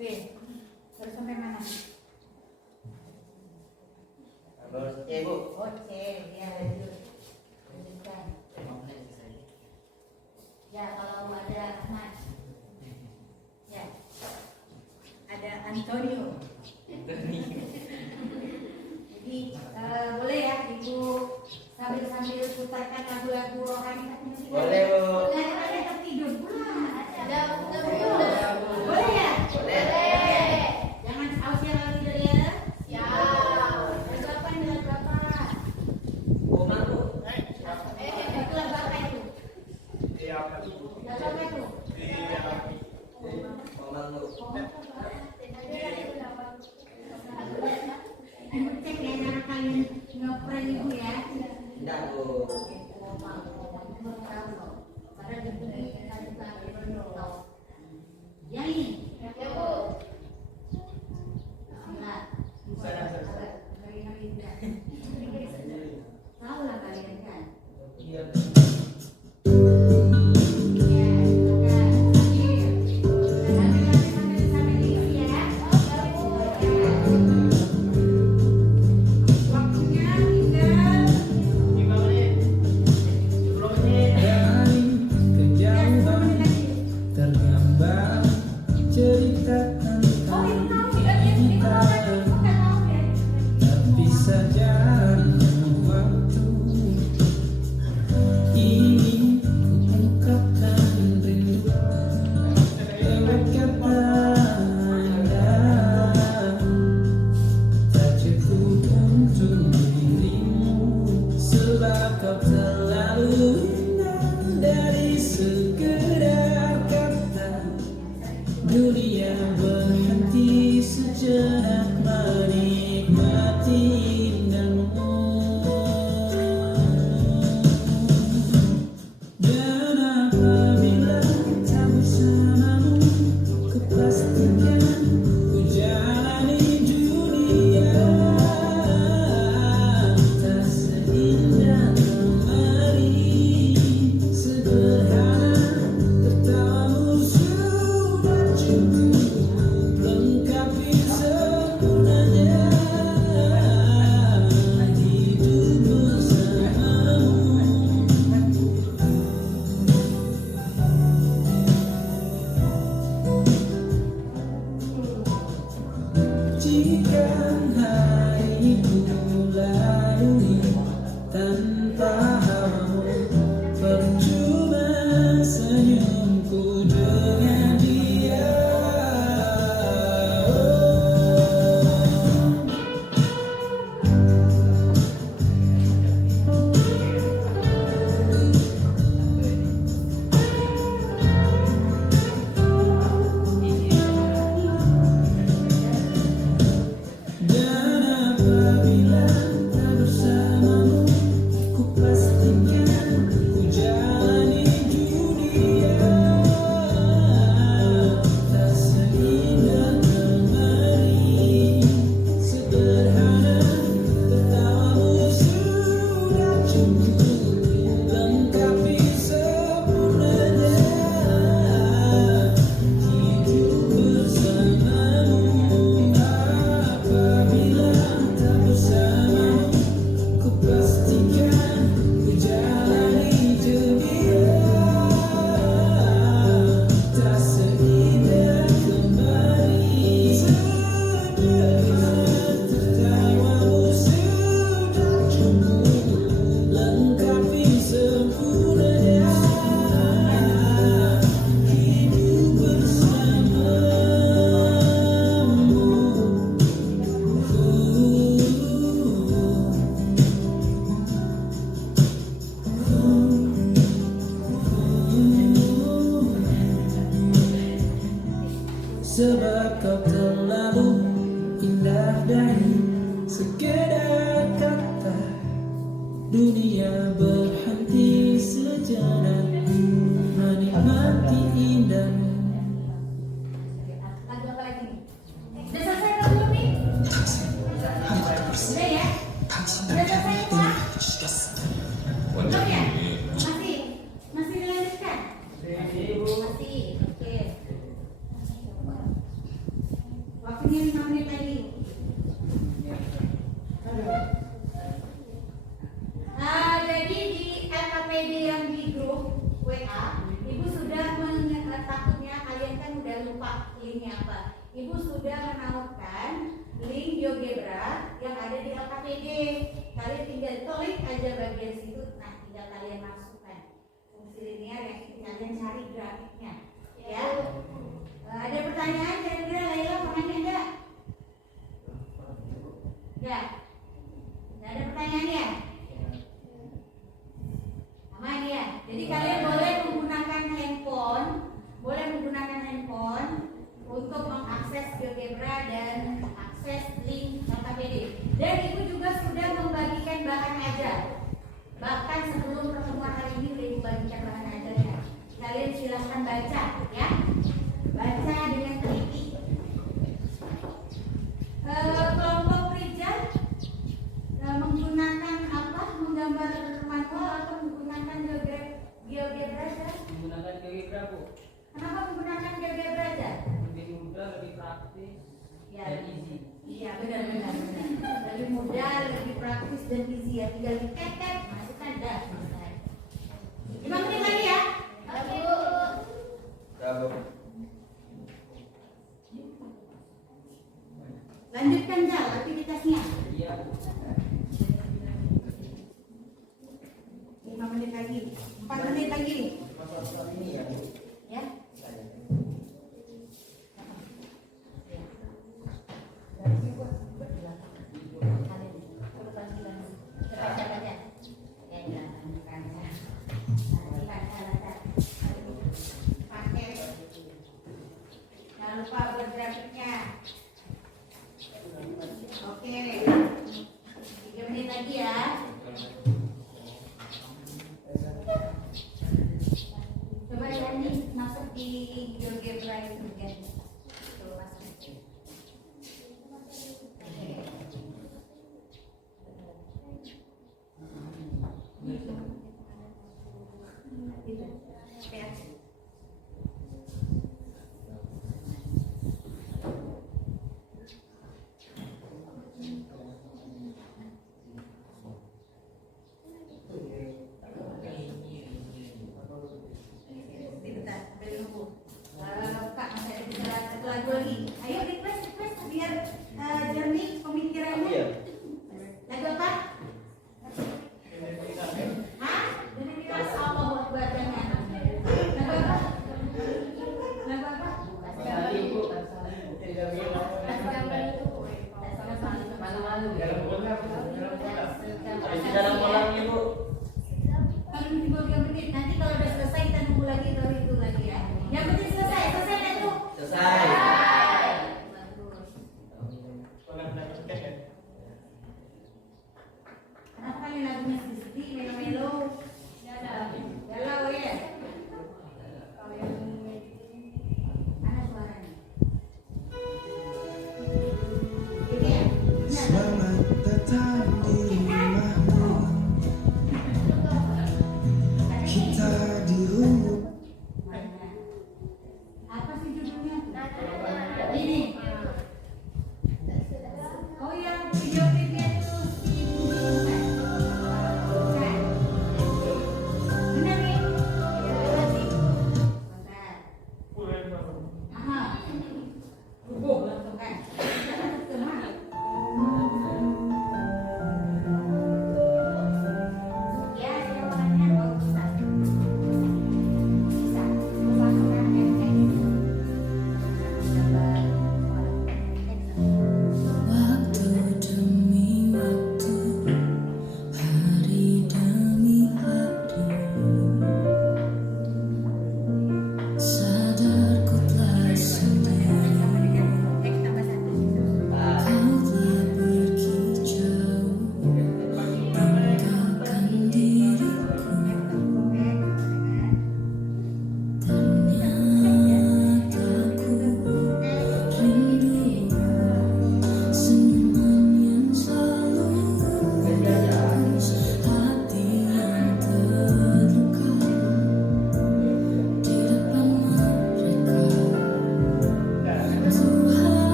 Terus sampai mana? Terus C, Bu. Oh C, ya lanjut. Lanjutkan. Ya kalau ada Ahmad. Ya. Ada Antonio. Jadi boleh ya ibu sambil putarkan lagu-lagu rohani. Boleh, Bu. Ada tertidur pula. Boleh. Boleh ya? Boleh. Jangan aus yang lagi dulu ya. Siap. Berapa nih Bapak? Umar, Bu. Itulah Bapak itu. Di apa tuh? Bapak itu. Di apa? Umar, Bu. Cek ya cara kalian ngeprank ibu ya. Tidak, Bu. Yang ini. Ya, Bu. Tahu lah kalian kan. Iya. Waktunya tinggal 5 menit. 10 menit. ya 10 menit lagi. Tergambar cerita Oh ibu tentang tahu ya, ibu tahu kan? Ibu nggak tahu ya. tapi saja waktu ini ku ungkapkan rindu lewat kata indah tak cukup untuk dirimu sebab kau terlalu indah dari sekedar kata. Dunia berhenti sejenak menikmati indahmu. Dan apabila tak bersamamu, kupastikan ku jalani dunia tak seindah kemarin. Sederhana tertawamu sudah cukup lengkapi sempurnanya hidup bersamamu. Jika hari ku lalui tanpa hawamu, senyumku dengan dia. Dan apabila tak bersamamu, ku pastikan ku jalani dunia. Tak seindah kemarin, sederhana tertawamu sudah cukup lengkapi sempurnanya hidup bersamamu. Apabila tak bersamamu, ku pastikan ku jalani dunia. Tak seindah kemarin, sederhana tertawamu sudah cukup lengkapi sempurnanya hidup bersamamu. Sebab kau terlalu indah dari sekedar kata. Dunia berhenti sejenak menikmati indahmu. Lagu apa lagi nih? Udah selesai kan belum nih? Udah ya? Udah selesai semua? Belum ya? Masih? Masih dilanjutkan? Masih, oke. Waktunya 5 menit lagi. Jadi di LKPD yang di grup WA, Ibu sudah takutnya kalian kan udah lupa linknya apa. Ibu sudah menawarkan link GeoGebra yang ada di LKPD. Kalian tinggal klik aja bagian situ, nah tinggal kalian masukkan fungsi linear yang kalian cari grafiknya. Ya. Ada pertanyaan kira-kira Laila mau nanya enggak? Enggak. Enggak ada pertanyaan ya? Aman ya? Jadi kalian boleh menggunakan handphone untuk mengakses GeoGebra dan akses link LKPD. Dan Ibu juga sudah membagikan bahan ajar. Bahkan sebelum pertemuan hari ini udah Ibu bagikan bahan ajarnya. Kalian silahkan baca ya. Baca dengan teliti. Kelompok Rijal menggunakan apa? Menggambar manual atau menggunakan GeoGebra aja? Menggunakan GeoGebra, Bu. Kenapa menggunakan GeoGebra aja? Lebih mudah, lebih praktis, Ya, dan easy. iya benar. Lebih mudah, lebih praktis dan easy ya. Tinggal diketek, masukkan dah. Selesai. 5 menit lagi ya. Lanjutkan Jal aktivitasnya. Iya. 5 menit lagi, 4 menit lagi. Soal ini ya, Bu. Ya. Jangan lupa buat grafiknya. Oke, 3 menit lagi ya. Coba ya nih masuk di GeoGebra itu kan. Tuh masuk. Gitu. Ya. Lagu apa?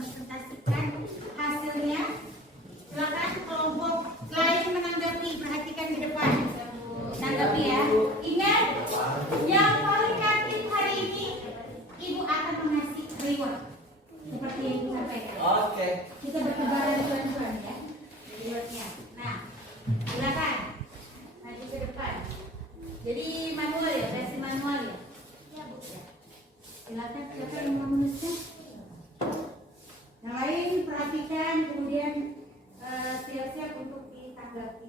mempresentasikan hasilnya. Silakan kelompok lain menanggapi, perhatikan di depan. Tanggapi ya. Ingat, yang paling aktif hari ini Ibu akan mengasih reward seperti yang Ibu sampaikan. Oke. Kita bertebaran tuan-tuan ya. Rewardnya. Nah, silakan maju ke depan. Jadi manual ya, versi manual ya. Ya Bu ya. Silakan siapa yang mau menulisnya. Yang lain perhatikan, kemudian siap-siap untuk ditanggapi.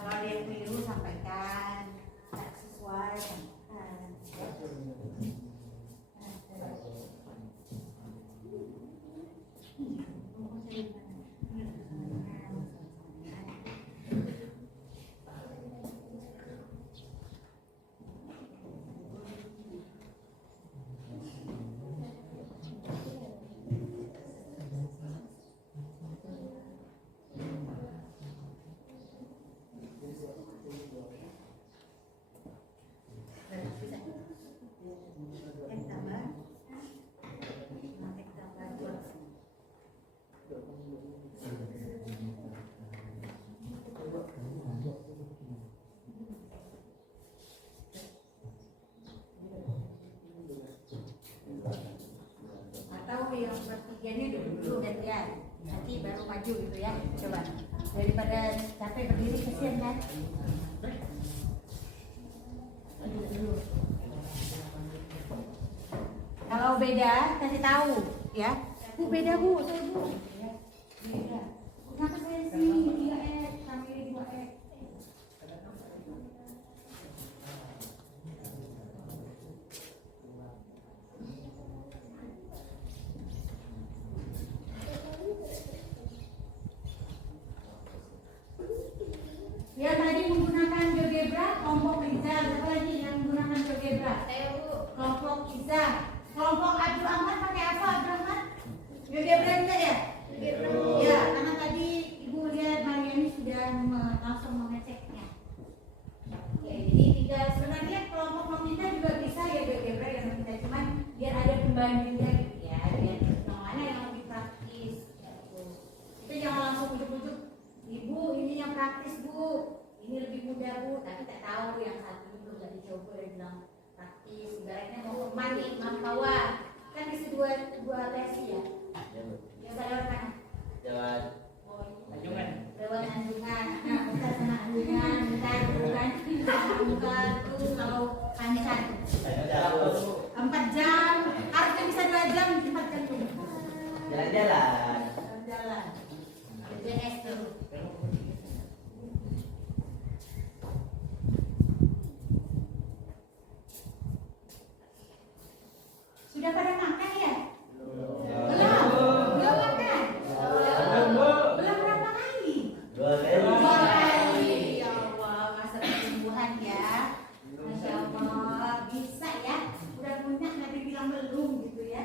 Kalau ada yang keliru sampaikan, tak sesuai sampaikan. Atau yang bertiganya dulu gantian, nanti baru maju gitu ya. Coba daripada capek berdiri kesian kan. Kalau beda kasih tahu ya. Bu beda Bu, saya Bu. Beda. Kenapa saya sini 3X, kami 2X? Yang tadi menggunakan GeoGebra, kelompok Rizal. Siapa lagi yang menggunakan GeoGebra? Saya Bu. Kelompok Iza. Kelompok Abdul Ahmad pakai apa Abdul Ahmad? GeoGebra juga ya? Ya, karena tadi Ibu lihat Mariani sudah langsung mengeceknya. Oke, jadi tidak sebenarnya kelompok meminta juga bisa ya GeoGebra yang meminta, cuman biar ada pembandingnya gitu ya, biar yang mana yang lebih praktis. Gitu. Kita jangan langsung ujuk-ujuk, Ibu ini yang praktis Bu, ini lebih mudah Bu, tapi tak tahu yang satu itu nggak dicoba dia bilang praktis. Ibaratnya mau kemana nih, manpower kan bisa dua versi ya. Yang lewat mana? Lewat Anjungan. Lewat anjungan. Nah, bentar sama anjungan, bentar bukan bukan tuh kalau panjang 4 jam, harusnya bisa 2 jam, 4 jam tuh. jalan-jalan. Jalan. JS dulu. Sudah pada makan ya? Belum. Belum makan. Belum berapa kali? 2 kali. 2 kali. Ya Allah, masa pertumbuhan ya. Masya Allah, bisa ya. Udah punya nanti bilang belum gitu ya.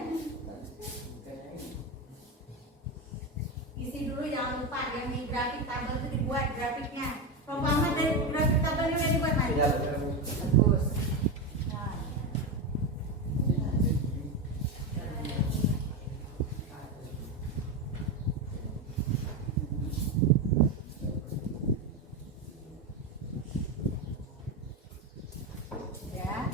Isi dulu jangan lupa yang di grafik tabel itu dibuat grafiknya. Pemahaman dari grafik tabelnya udah dibuat Mari. Sudah. Bagus. Nah. Ya.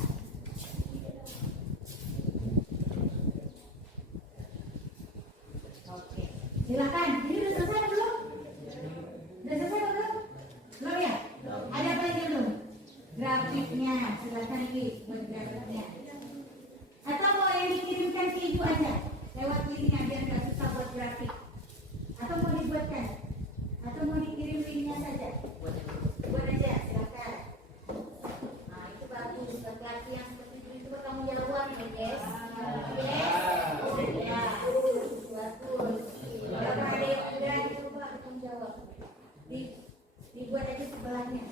Oke. Silakan. Ini udah selesai belum? Udah selesai belum? Belum ya? Ada apa lagi belum? Grafiknya, silakan lagi buat grafiknya. Atau mau yang dikirimkan ke Ibu aja lewat linknya biar nggak susah buat grafik. Atau mau dibuatkan? Atau mau dikirim linknya saja? Buat aja, silakan. Nah itu bagus. Laki-laki yang seperti itu bertanggung jawab ya guys. Yes. Ya. Bagus. Kalau ada yang udah coba bertanggung jawab. Di Dibuat aja sebelahnya.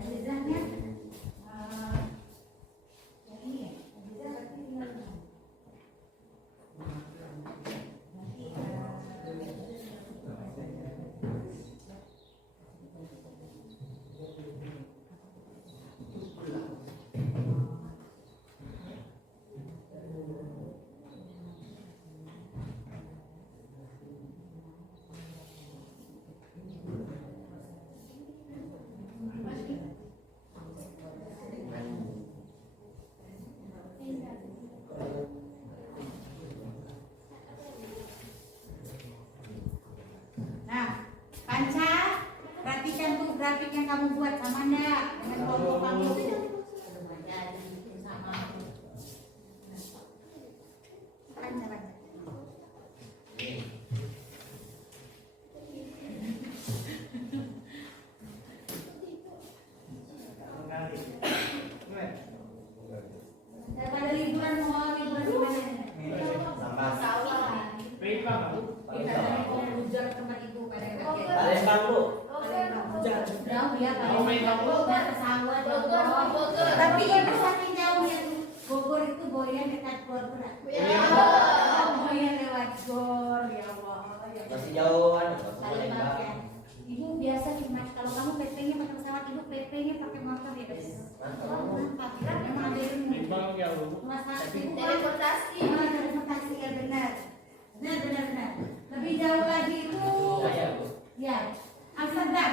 Azizahnya, yang ini ya, Azizah berarti tinggal di mana? Nah, Panca, perhatikan tuh grafik yang kamu buat sama enggak dengan kelompok kamu. Sama. Panca, Panca. Daripada liburan mau liburan di mana? Baik Pak. Kita dari Bogor tempat itu pada kakek. Palembang Bu. Jauh ya, Jauh, main kamu. Udah ke sawah, Bogor, Bogor. Tapi itu saking jauhnya tuh. Bogor itu Boyan dekat Bogor. Ya. Boyan lewat Gor, ya Allah. Ya Allah. Masih jauhan Saling maaf ya. Ibu biasa sih mas, kalau kamu PP-nya pakai pesawat, ibu PP-nya pakai motor ya guys. Mantap, memang ada yang Imbang ya Bu. masa ibu Teleportasi. transportasi ya benar. Benar. Lebih jauh lagi itu, Saya Bu. ya Amsterdam.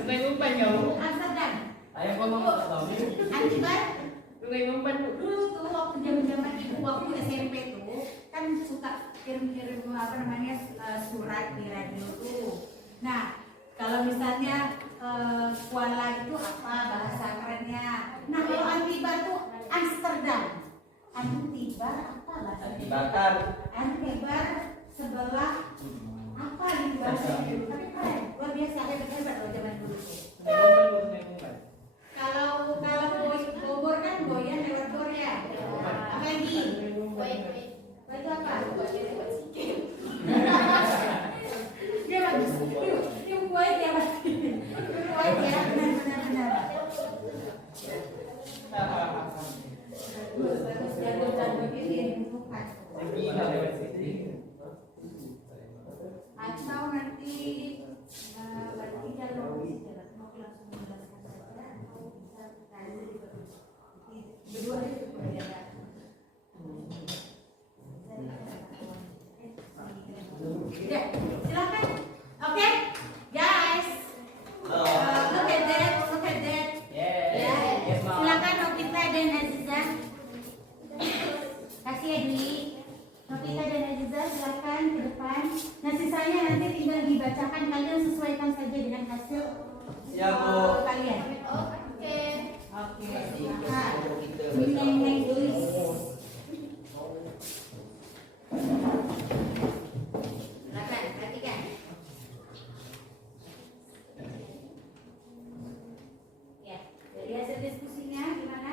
Sungai Umpan ya Bu. Amsterdam. Ayo ngomong ke Tommy. Akibat Sungai Umpan Bu. dulu tuh waktu zaman ibu waktu SMP tuh kan suka kirim apa namanya surat di radio tuh. Nah kalau misalnya Kuala itu apa bahasa kerennya. Nah kalau Antibar tuh Amsterdam. Antibar apa bahasa? Dibakar. Antibar sebelah apa gitu bahasanya. Tapi keren luar biasa hebat loh zaman dulu. Sungai Umpan Bu, Sungai Umpan. Kalau Bogor kan Boyan lewat Gor ya. Apa lagi? Baik. Itu apa? Dia bagus. Dia buat ya pasti. Buat ya benar. Bagus jago ini yang dibutuhkan. Atau nanti berarti kalau mau langsung menjelaskan saja atau bisa tadi berdua itu berbeda. Ya, silakan. Oke, guys. Look at that. Ya, silakan Novita dan Aziza. Kasih ya Dwi. Novita dan Aziza silakan ke depan. Nah sisanya nanti tinggal dibacakan, kalian sesuaikan saja dengan hasil Siap Bu. kalian. Oke. Oke. Nah, Neng tulis. Silakan, perhatikan. Ya, dari hasil diskusinya gimana?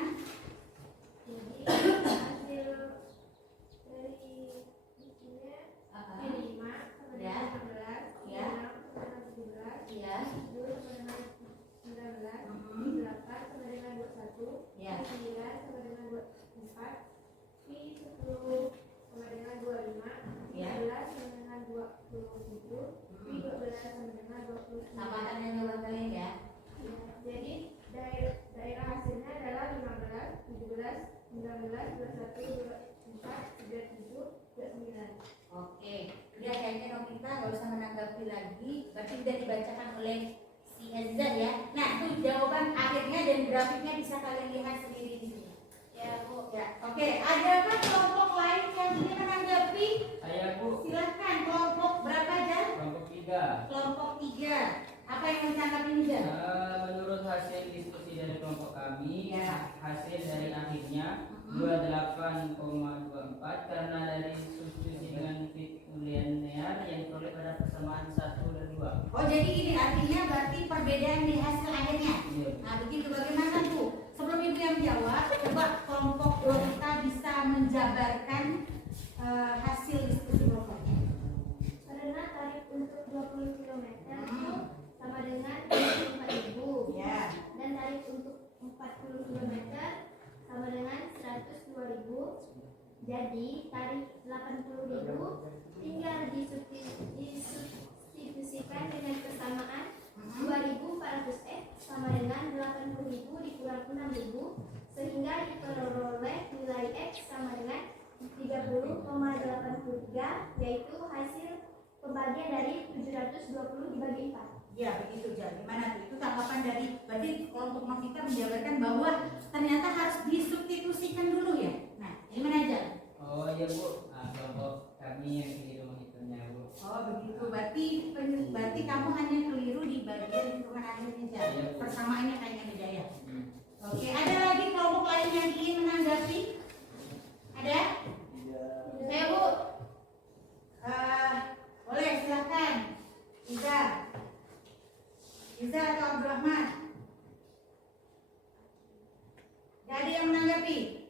Jadi hasil dari isinya Uh-uh. 5 sama Ya. dengan 16, Ya. 6 sama dengan 17, Ya. 7 sama dengan 19, Mhm. 8 sama dengan 21, Ya. 9 sama dengan 24, 10 sama dengan 25, Ya. 11 sama dengan 27, 12 sama dengan 29. Samakan yang jawaban kalian ya. Ya, jadi daerah hasilnya adalah 15, 17, 19, 21, 24, 27, 29. Oke, udah kayaknya Novita nggak usah menanggapi lagi, berarti udah dibacakan oleh si Aziza ya. Nah, tuh jawaban akhirnya dan grafiknya bisa kalian lihat sendiri di sini. Ya, Bu. Ya, oke. Adakah kelompok lain yang ingin menanggapi? Saya Bu. Silahkan. Kelompok berapa aja? Kelompok 3. Kelompok 3. Apa yang mau ditanggapi nih, Jan? Menurut hasil diskusi dari kelompok kami, Ya. hasil dari akhirnya 28,24 karena dari substitusi dengan kulinear yang diperoleh pada persamaan 1 dan 2. Oh jadi ini artinya berarti perbedaan di hasil akhirnya. Iya. Nah begitu bagaimana Bu? Sebelum Ibu yang jawab, coba kelompok kita bisa menjabarkan hasil diskusi kelompoknya. Karena tarif untuk 20 km itu sama dengan 24.000. Ya. Dan tarif untuk 40 km sama dengan 102.000. Jadi tarif 80.000 tinggal disubstitusikan dengan persamaan 2.400 sama dengan 80.000 dikurang 6.000 sehingga diperoleh nilai X sama dengan 30,83 yaitu hasil pembagian dari 720 dibagi 4. Ya begitu Jan. Gimana tuh? Itu tanggapan dari berarti kelompok kita menjabarkan bahwa ternyata harus disubstitusikan dulu ya. Nah, gimana Jan? Oh iya Bu, kelompok kami yang keliru menghitungnya Bu. Oh begitu. Berarti kamu hanya keliru di bagian hitungan akhirnya Jan. Iya. Persamaannya kayaknya beda ya. Oke, ada lagi kelompok lain yang ingin menanggapi? Ada? Saya Bu. Boleh silakan. Iza atau Abdurrahman? Gak ada yang menanggapi?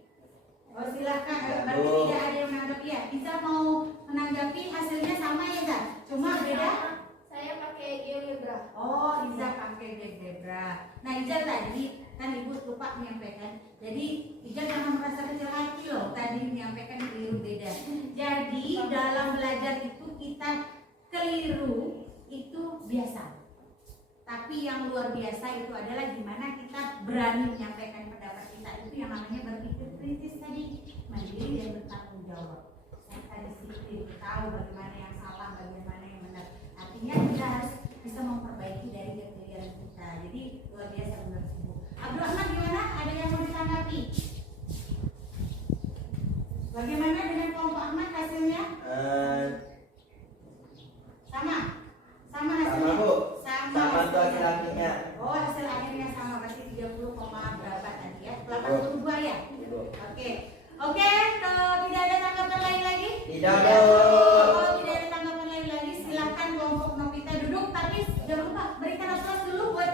Oh silakan. Berarti tidak ada yang menanggapi ya. Iza mau menanggapi hasilnya sama ya Iza? Cuma beda? Saya pakai GeoGebra. Oh, Iza pakai GeoGebra. Nah, Iza tadi kan Ibu lupa menyampaikan. Jadi, Iza jangan merasa kecil hati loh. Tadi menyampaikan keliru beda. Jadi, dalam belajar itu kita keliru itu biasa. Tapi yang luar biasa itu adalah gimana kita berani menyampaikan pendapat kita. Itu yang namanya berpikir kritis tadi, mandiri dan bertanggung jawab. Saya disiplin, tahu bagaimana yang salah, bagaimana yang benar. Artinya kita harus bisa memperbaiki dari kekeliruan kita. Jadi luar biasa benar Bu. Abdurrahman gimana? Ada yang mau ditanggapi? Bagaimana dengan kelompok Ahmad hasilnya? Sama? Sama hasilnya? Sama Bu. Sama Sama tuh hasil akhirnya. Oh hasil akhirnya sama berarti 30, berapa tadi ya? 82 ya? Oke. Oke, tidak ada tanggapan lain lagi? Tidak Bu. Kalau tidak ada tanggapan lain lagi, silakan kelompok Novita duduk. Tapi jangan lupa berikan aplaus dulu buat.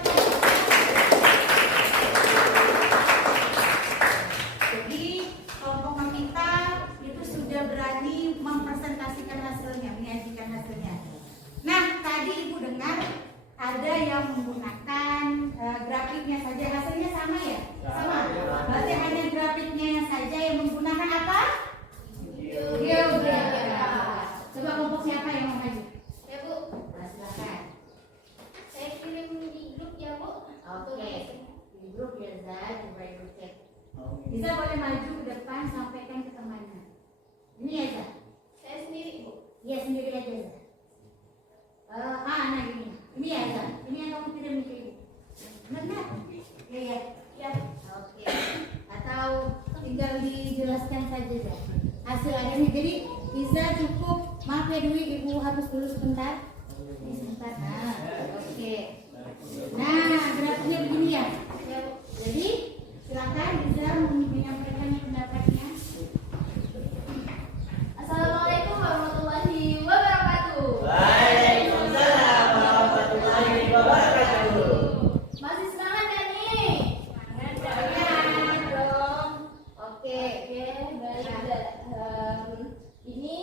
Jadi kelompok Novita itu sudah berani mempresentasikan hasilnya, menyajikan hasilnya. Nah, tadi Ibu dengar ada yang menggunakan grafiknya saja, hasilnya sama ya? Sama. Berarti hanya grafiknya saja yang menggunakan apa? GeoGebra. Coba kelompok siapa yang mau maju? Ya Bu, Nah, silakan. saya kirim di grup ya Bu. Oke. Di grup ya Zah, coba Ibu cek. Bisa boleh maju ke depan sampaikan ke temannya. Ini ya Zah? Saya sendiri Bu. Iya sendiri aja Zah. Nah ini. Ini ya Zah. Ini yang kamu kirim ke Ibu. Benar? Iya. Ya. Oke. Atau tinggal dijelaskan saja Zah. Hasil akhirnya. Jadi bisa cukup. Maaf ya Dwi, Ibu hapus dulu sebentar. Ini sebentar. Nah, oke. Nah, grafiknya begini ya. Jadi silakan bisa menyampaikan pendapatnya. Assalamualaikum warahmatullahi wabarakatuh. Waalaikumsalam warahmatullahi wabarakatuh. Masih semangat kan nih? Semangat dong. Oke, baik. Ini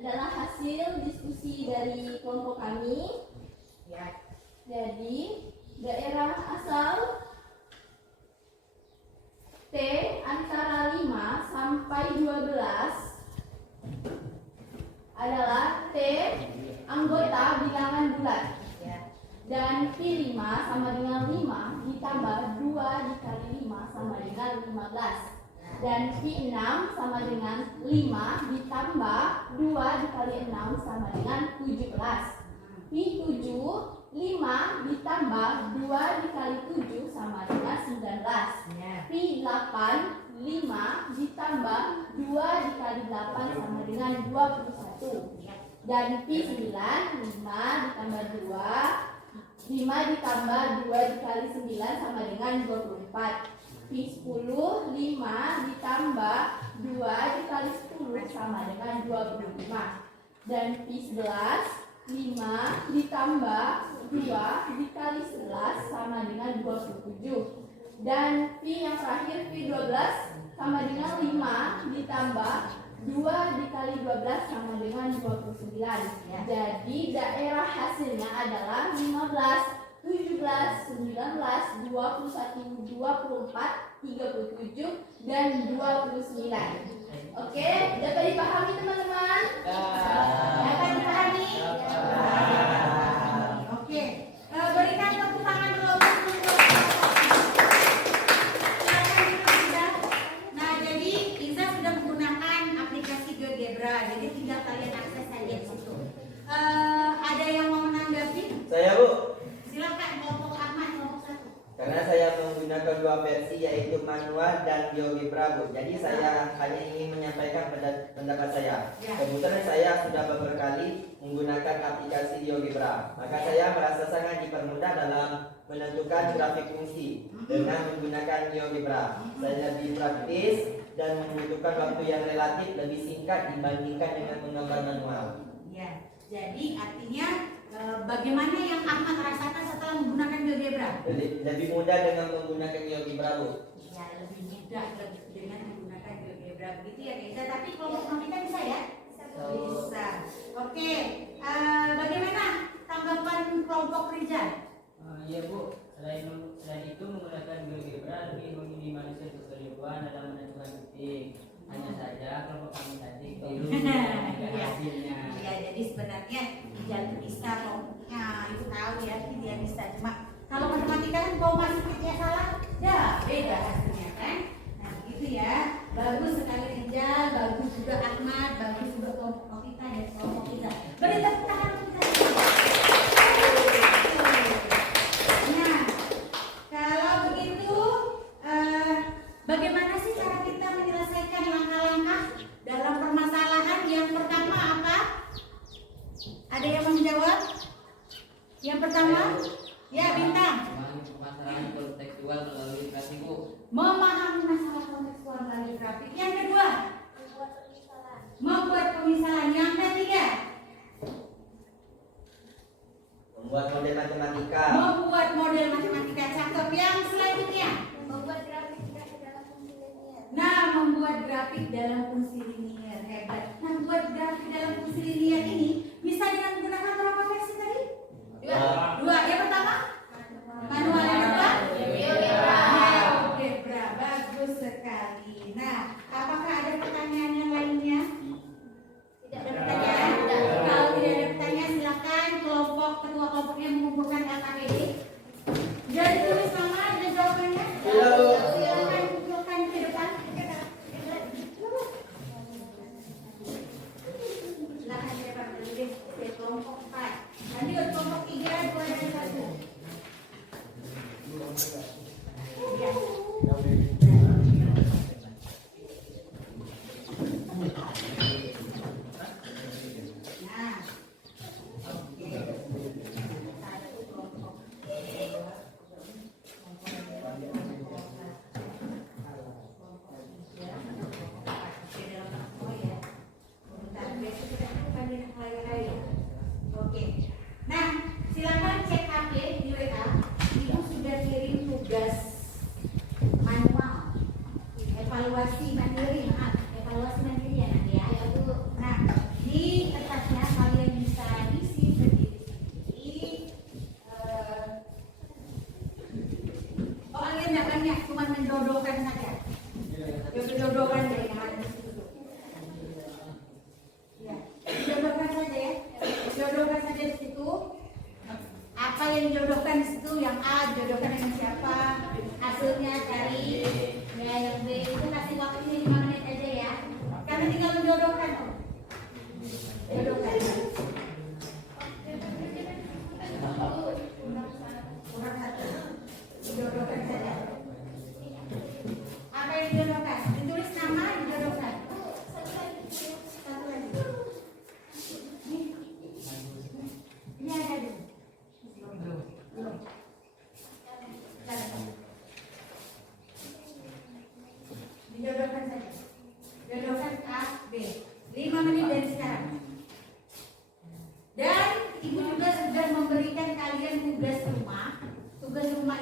adalah hasil diskusi dari kelompok kami. Ya. Jadi daerah asal T antara 5 sampai 12 adalah T anggota bilangan bulat. Dan P5 sama dengan 5 ditambah 2 dikali 5 sama dengan 15. Dan P6 sama dengan 5 ditambah 2 dikali 6 sama dengan 17. P7 5 ditambah 2 dikali 7 sama dengan 19. P8 5 ditambah 2 dikali 8 sama dengan 21. Dan P9 5 ditambah 2 ditambah 2 dikali 9 sama dengan 24. P10 5 ditambah 2 dikali 10 sama dengan 25. Dan Pi 11, 5 ditambah 2 dikali 11 sama dengan 27. Dan Pi yang terakhir, Pi 12 sama dengan 5 ditambah 2 dikali 12 sama dengan 29. Jadi daerah hasilnya adalah 15, 17, 19, 21, 24, 37, dan 29. Oke, dapat dipahami teman-teman? Dapat dipahami? Oke, berikan tepuk tangan dulu. Silakan Iza. Nah, jadi Iza sudah menggunakan aplikasi GeoGebra, jadi tinggal kalian akses saja di situ. Ada yang mau menanggapi? Saya Bu, Silakan kelompok Ahmad, kelompok 1. karena saya menggunakan dua versi yaitu manual dan GeoGebra Bu. Jadi saya hanya ingin menyampaikan pendapat saya. Ya. Kebetulan saya sudah beberapa kali menggunakan aplikasi GeoGebra. Maka saya merasa sangat dipermudah dalam menentukan grafik fungsi dengan menggunakan GeoGebra. Saya lebih praktis dan membutuhkan waktu yang relatif lebih singkat dibandingkan dengan menggambar manual. Ya, jadi artinya bagaimana yang Ahmad rasakan setelah menggunakan GeoGebra? Lebih mudah dengan menggunakan GeoGebra Bu. Ya, lebih mudah dengan menggunakan GeoGebra begitu ya Kaiza. Tapi kelompok Novita bisa ya? Bisa. Oke, bagaimana tanggapan kelompok Rizal? Ya Bu, selain itu menggunakan GeoGebra lebih meminimalisir kekeliruan dalam menentukan titik. Hanya saja kelompok kami tadi keliru dengan hasilnya. Ya, jadi sebenarnya Rizal itu bisa kelompoknya itu tahu ya, dia bisa. Cuma kalau matematika kan koma sedikitnya salah, ya beda hasilnya kan. Nah begitu ya, bagus sekali Rizal, bagus juga Ahmad, bagus juga kelompok Novita dan kelompok Rizal. Beri tepuk tangan untuk kita. Nah, kalau begitu, bagaimana sih cara kita menyelesaikan langkah-langkah dalam permasalahan yang pertama apa? Ada yang menjawab? Yang pertama? Ya, Bintang. Memahami permasalahan kontekstual melalui grafik Bu. Memahami masalah kontekstual melalui grafik. Yang kedua? Membuat pemisalan. Yang ketiga? Membuat model matematika. Membuat model matematika. Cakep. Yang selanjutnya? Membuat grafik dalam fungsi linear. Nah, membuat grafik dalam fungsi linear. Hebat. Nah, membuat grafik dalam fungsi linear ini bisa dengan menggunakan berapa versi tadi? Dua. Yang pertama? Manual. Yang kedua? GeoGebra. Bagus sekali. Nah, apakah ada pertanyaan yang lainnya? Tidak ada pertanyaan? Kalau tidak ada pertanyaan, silakan ketua kelompoknya mengumpulkan LKPD. Jadi tulis nama dan jawabannya. Silakan kumpulkan ke depan. Silakan ke depan tulis di kelompok 4. Nanti ke kelompok 3, 2 dan 1. Ya. Nah, oke. Satu kelompok. Oke. Nah, silakan cek HP di WA. Ibu sudah kirim tugas manual, evaluasi mandiri, ya nanti ya. Nah, di kertasnya kalian bisa isi sendiri. Kalian tidak banyak, cuma mendodokan saja. Mendodokan deh yang ada di situ. Ya, jodohkan saja ya. Jodohkan saja di situ. Apa yang dijodohkan di situ, yang A jodohkan dengan siapa, hasilnya cari. Ya, yang B itu kasih waktunya 5 menit aja ya. Karena tinggal menjodohkan kok. Jodohkan. Kurang satu. Dijodohkan saja. Apa yang dijodohkan? Ditulis nama, dijodohkan. Satu lagi. Ini ada dulu. Belum.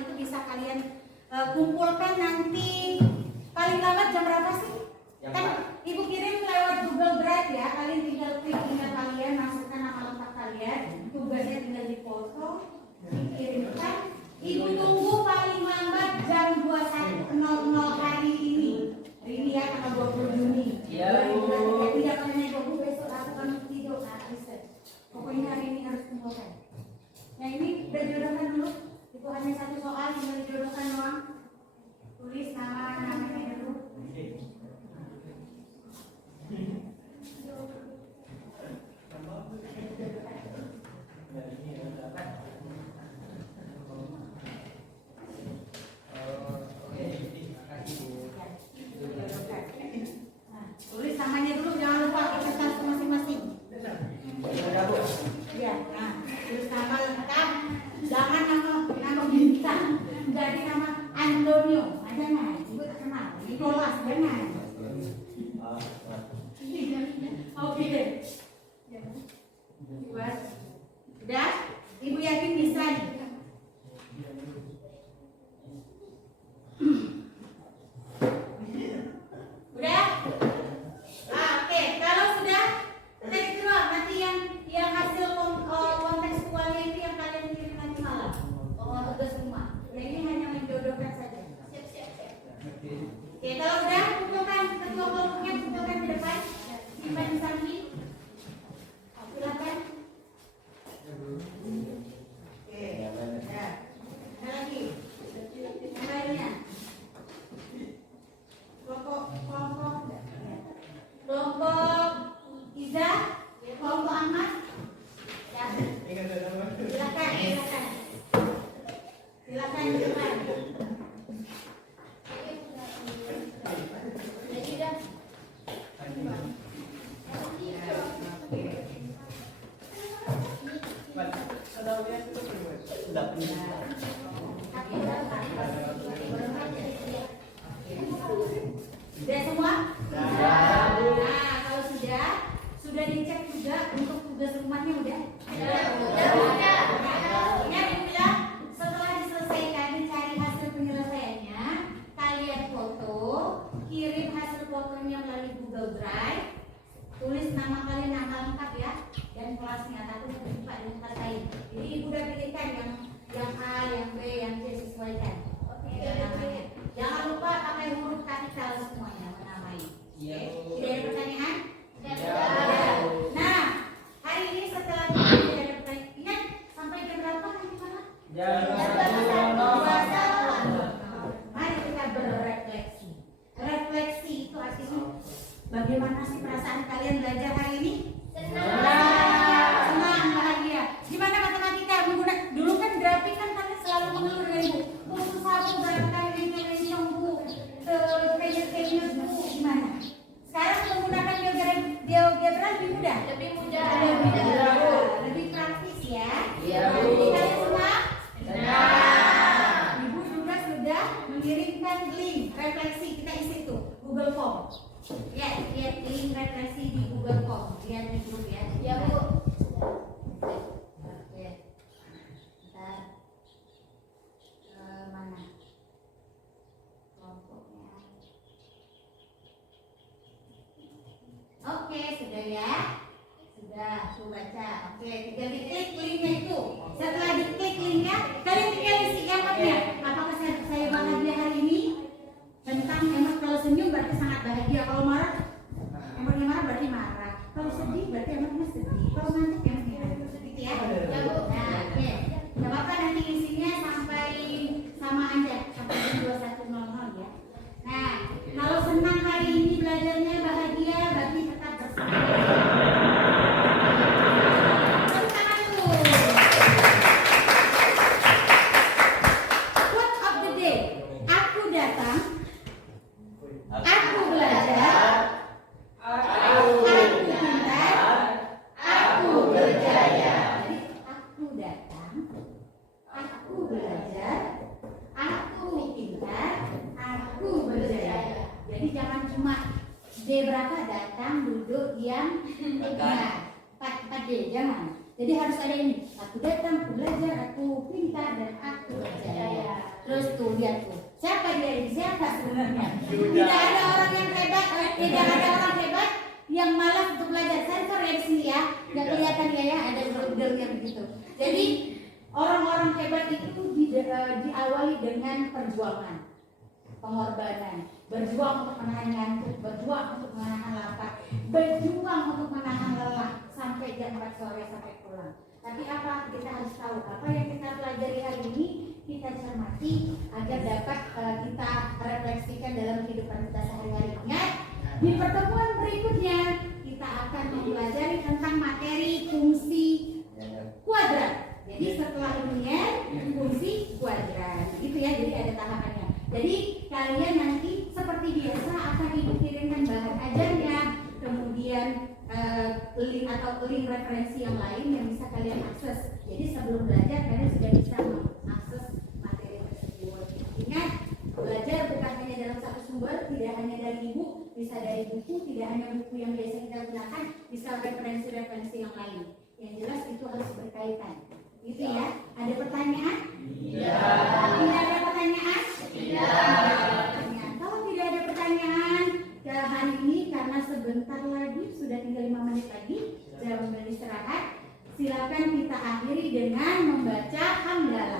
itu bisa kalian kumpulkan nanti paling lambat jam berapa sih? Jam Kan ibu kirim lewat Google Drive ya, kalian tinggal klik email kalian, masukkan nama lengkap kalian, tugasnya tinggal difoto, dikirimkan. Ibu tunggu paling lambat jam 21.00 hari ini. Hari ini ya, tanggal 20 Juni. Iya, Bu. Tidak pernah ibu besok aku kan tidur, bisa. Pokoknya hari ini harus kumpulkan. Yang ini udah jodohkan dulu. Itu hanya satu soal yang dijodohkan doang. Tulis namanya dulu. Nah, tulis namanya dulu, jangan lupa kertas masing-masing. Sudah, Bu. Iya, nah, tulis nama lengkap, jangan nama bintang, jadi nama Antonio, jangan, ibu tak kenal, Nicholas, jangan. Oke deh. Buat, udah, ibu yakin bisa nih. Udah? Oke, kalau sudah, tek keluar nanti yang hasil kontekstualnya itu yang kalian kirim nanti malam. Tugas rumah. Yang ini hanya menjodohkan saja. Oke, kalau udah, kumpulkan ketua kelompoknya, kumpulkan ke depan. Simpan di samping. Silakan. Oke, ya. Ada lagi. Yang lainnya. Kelompok Iza, kelompok Ahmad. Ya. Silakan. Silakan di depan. Jadi dah. Sudah semua? Nah, kalau sudah dicek juga untuk tugas rumahnya udah? Udah. Ingat ibu bilang, setelah diselesaikan dicari hasil penyelesaiannya, kalian foto, kirim hasil fotonya melalui Google Drive, tulis nama kalian, nama lengkap ya, dan kelasnya, takut terjebak dengan kelas lain. Jadi ibu udah pilihkan yang A, yang B, yang C sesuaikan. Namanya. Jangan lupa pakai huruf kapital semuanya menamai. Iya, Bu. Tidak ada pertanyaan? Iya. Nah, hari ini setelah tidak ada pertanyaan, ingat sampai jam berapa nanti malam? Jam 21. Mari kita berefleksi. Refleksi itu artinya bagaimana sih perasaan kalian belajar hari ini? Senang, bahagia. Gimana matematika? Dulu kan grafik kan kalian selalu mengeluh dengan ibu. Khusus aku gerakan rencong bu, penyet bu, gimana? Sekarang menggunakan GeoGebra lebih mudah. Lebih praktis ya. Iya, Bu. Jadi kalian senang? Senang. Ibu juga sudah mengirimkan link refleksi, kita isi tuh Google Form. Ya, lihat link refleksi di Google Form. Lihat di grup ya. Ya, Bu. Oke. Ntar mana kelompoknya? Oke, sudah ya. Sudah, tuh baca. Oke, tinggal diklik linknya itu. Setelah diklik linknya, kalian tinggal isi emotnya. Apakah saya bahagia hari ini? Tentang emot, kalau senyum berarti sangat bahagia. Kalau marah, emotnya marah berarti marah. Kalau sedih berarti emotnya sedih. Kalau ngantuk emotnya ngantuk. Gitu ya. Ya Bu. Nah, oke. Gak apa-apa, nanti isinya sampai sama aja sampai jam 21.00 ya. Nah, kalau senang hari ini belajarnya bahagia berarti tetap bersama. Tepuk tangan dulu. Quote of the day. Aku datang. Aku belajar. Aku pintar. Aku berjaya. Jadi aku datang. Aku belajar. Aku pintar. Aku berjaya. Jadi jangan cuma D berapa, datang, duduk, diam, nah, 4D, jangan. Jadi harus ada ini. Aku datang, aku belajar, aku pintar, dan aku berjaya. lihat tuh. Siapa dia ini? Siapa sebenarnya? Tidak ada orang yang hebat, tidak ada orang hebat yang malas untuk belajar. Sensor ya di sini ya, nggak kelihatan ya, ada grup-grupnya begitu. Jadi orang-orang hebat itu diawali dengan perjuangan, pengorbanan, berjuang untuk menahan ngantuk, berjuang untuk menahan lapar, berjuang untuk menahan lelah sampai jam 4 sore sampai pulang. Tapi apa? Kita harus tahu apa yang kita pelajari hari ini, kita cermati agar dapat kita refleksikan dalam kehidupan kita sehari-hari. Ingat, di pertemuan berikutnya kita akan mempelajari tentang materi fungsi kuadrat. Jadi setelah ininya fungsi kuadrat, gitu ya. Jadi ada tahapannya. Jadi kalian nanti seperti biasa akan ibu kirimkan bahan ajarnya, kemudian link atau link referensi yang lain yang bisa kalian akses. Jadi sebelum belajar kalian sudah bisa mengakses materi tersebut. Ingat, belajar bukan hanya dalam satu sumber, tidak hanya dari ibu, bisa dari buku, tidak hanya buku yang biasa kita gunakan, bisa referensi-referensi yang lain. Yang jelas itu harus berkaitan. Gitu ya. Ada pertanyaan? Iya. Tidak ada pertanyaan? Iya. Kalau tidak ada pertanyaan hari ini, karena sebentar lagi sudah tinggal 5 menit lagi jam beristirahat, silakan kita akhiri dengan membaca hamdalah.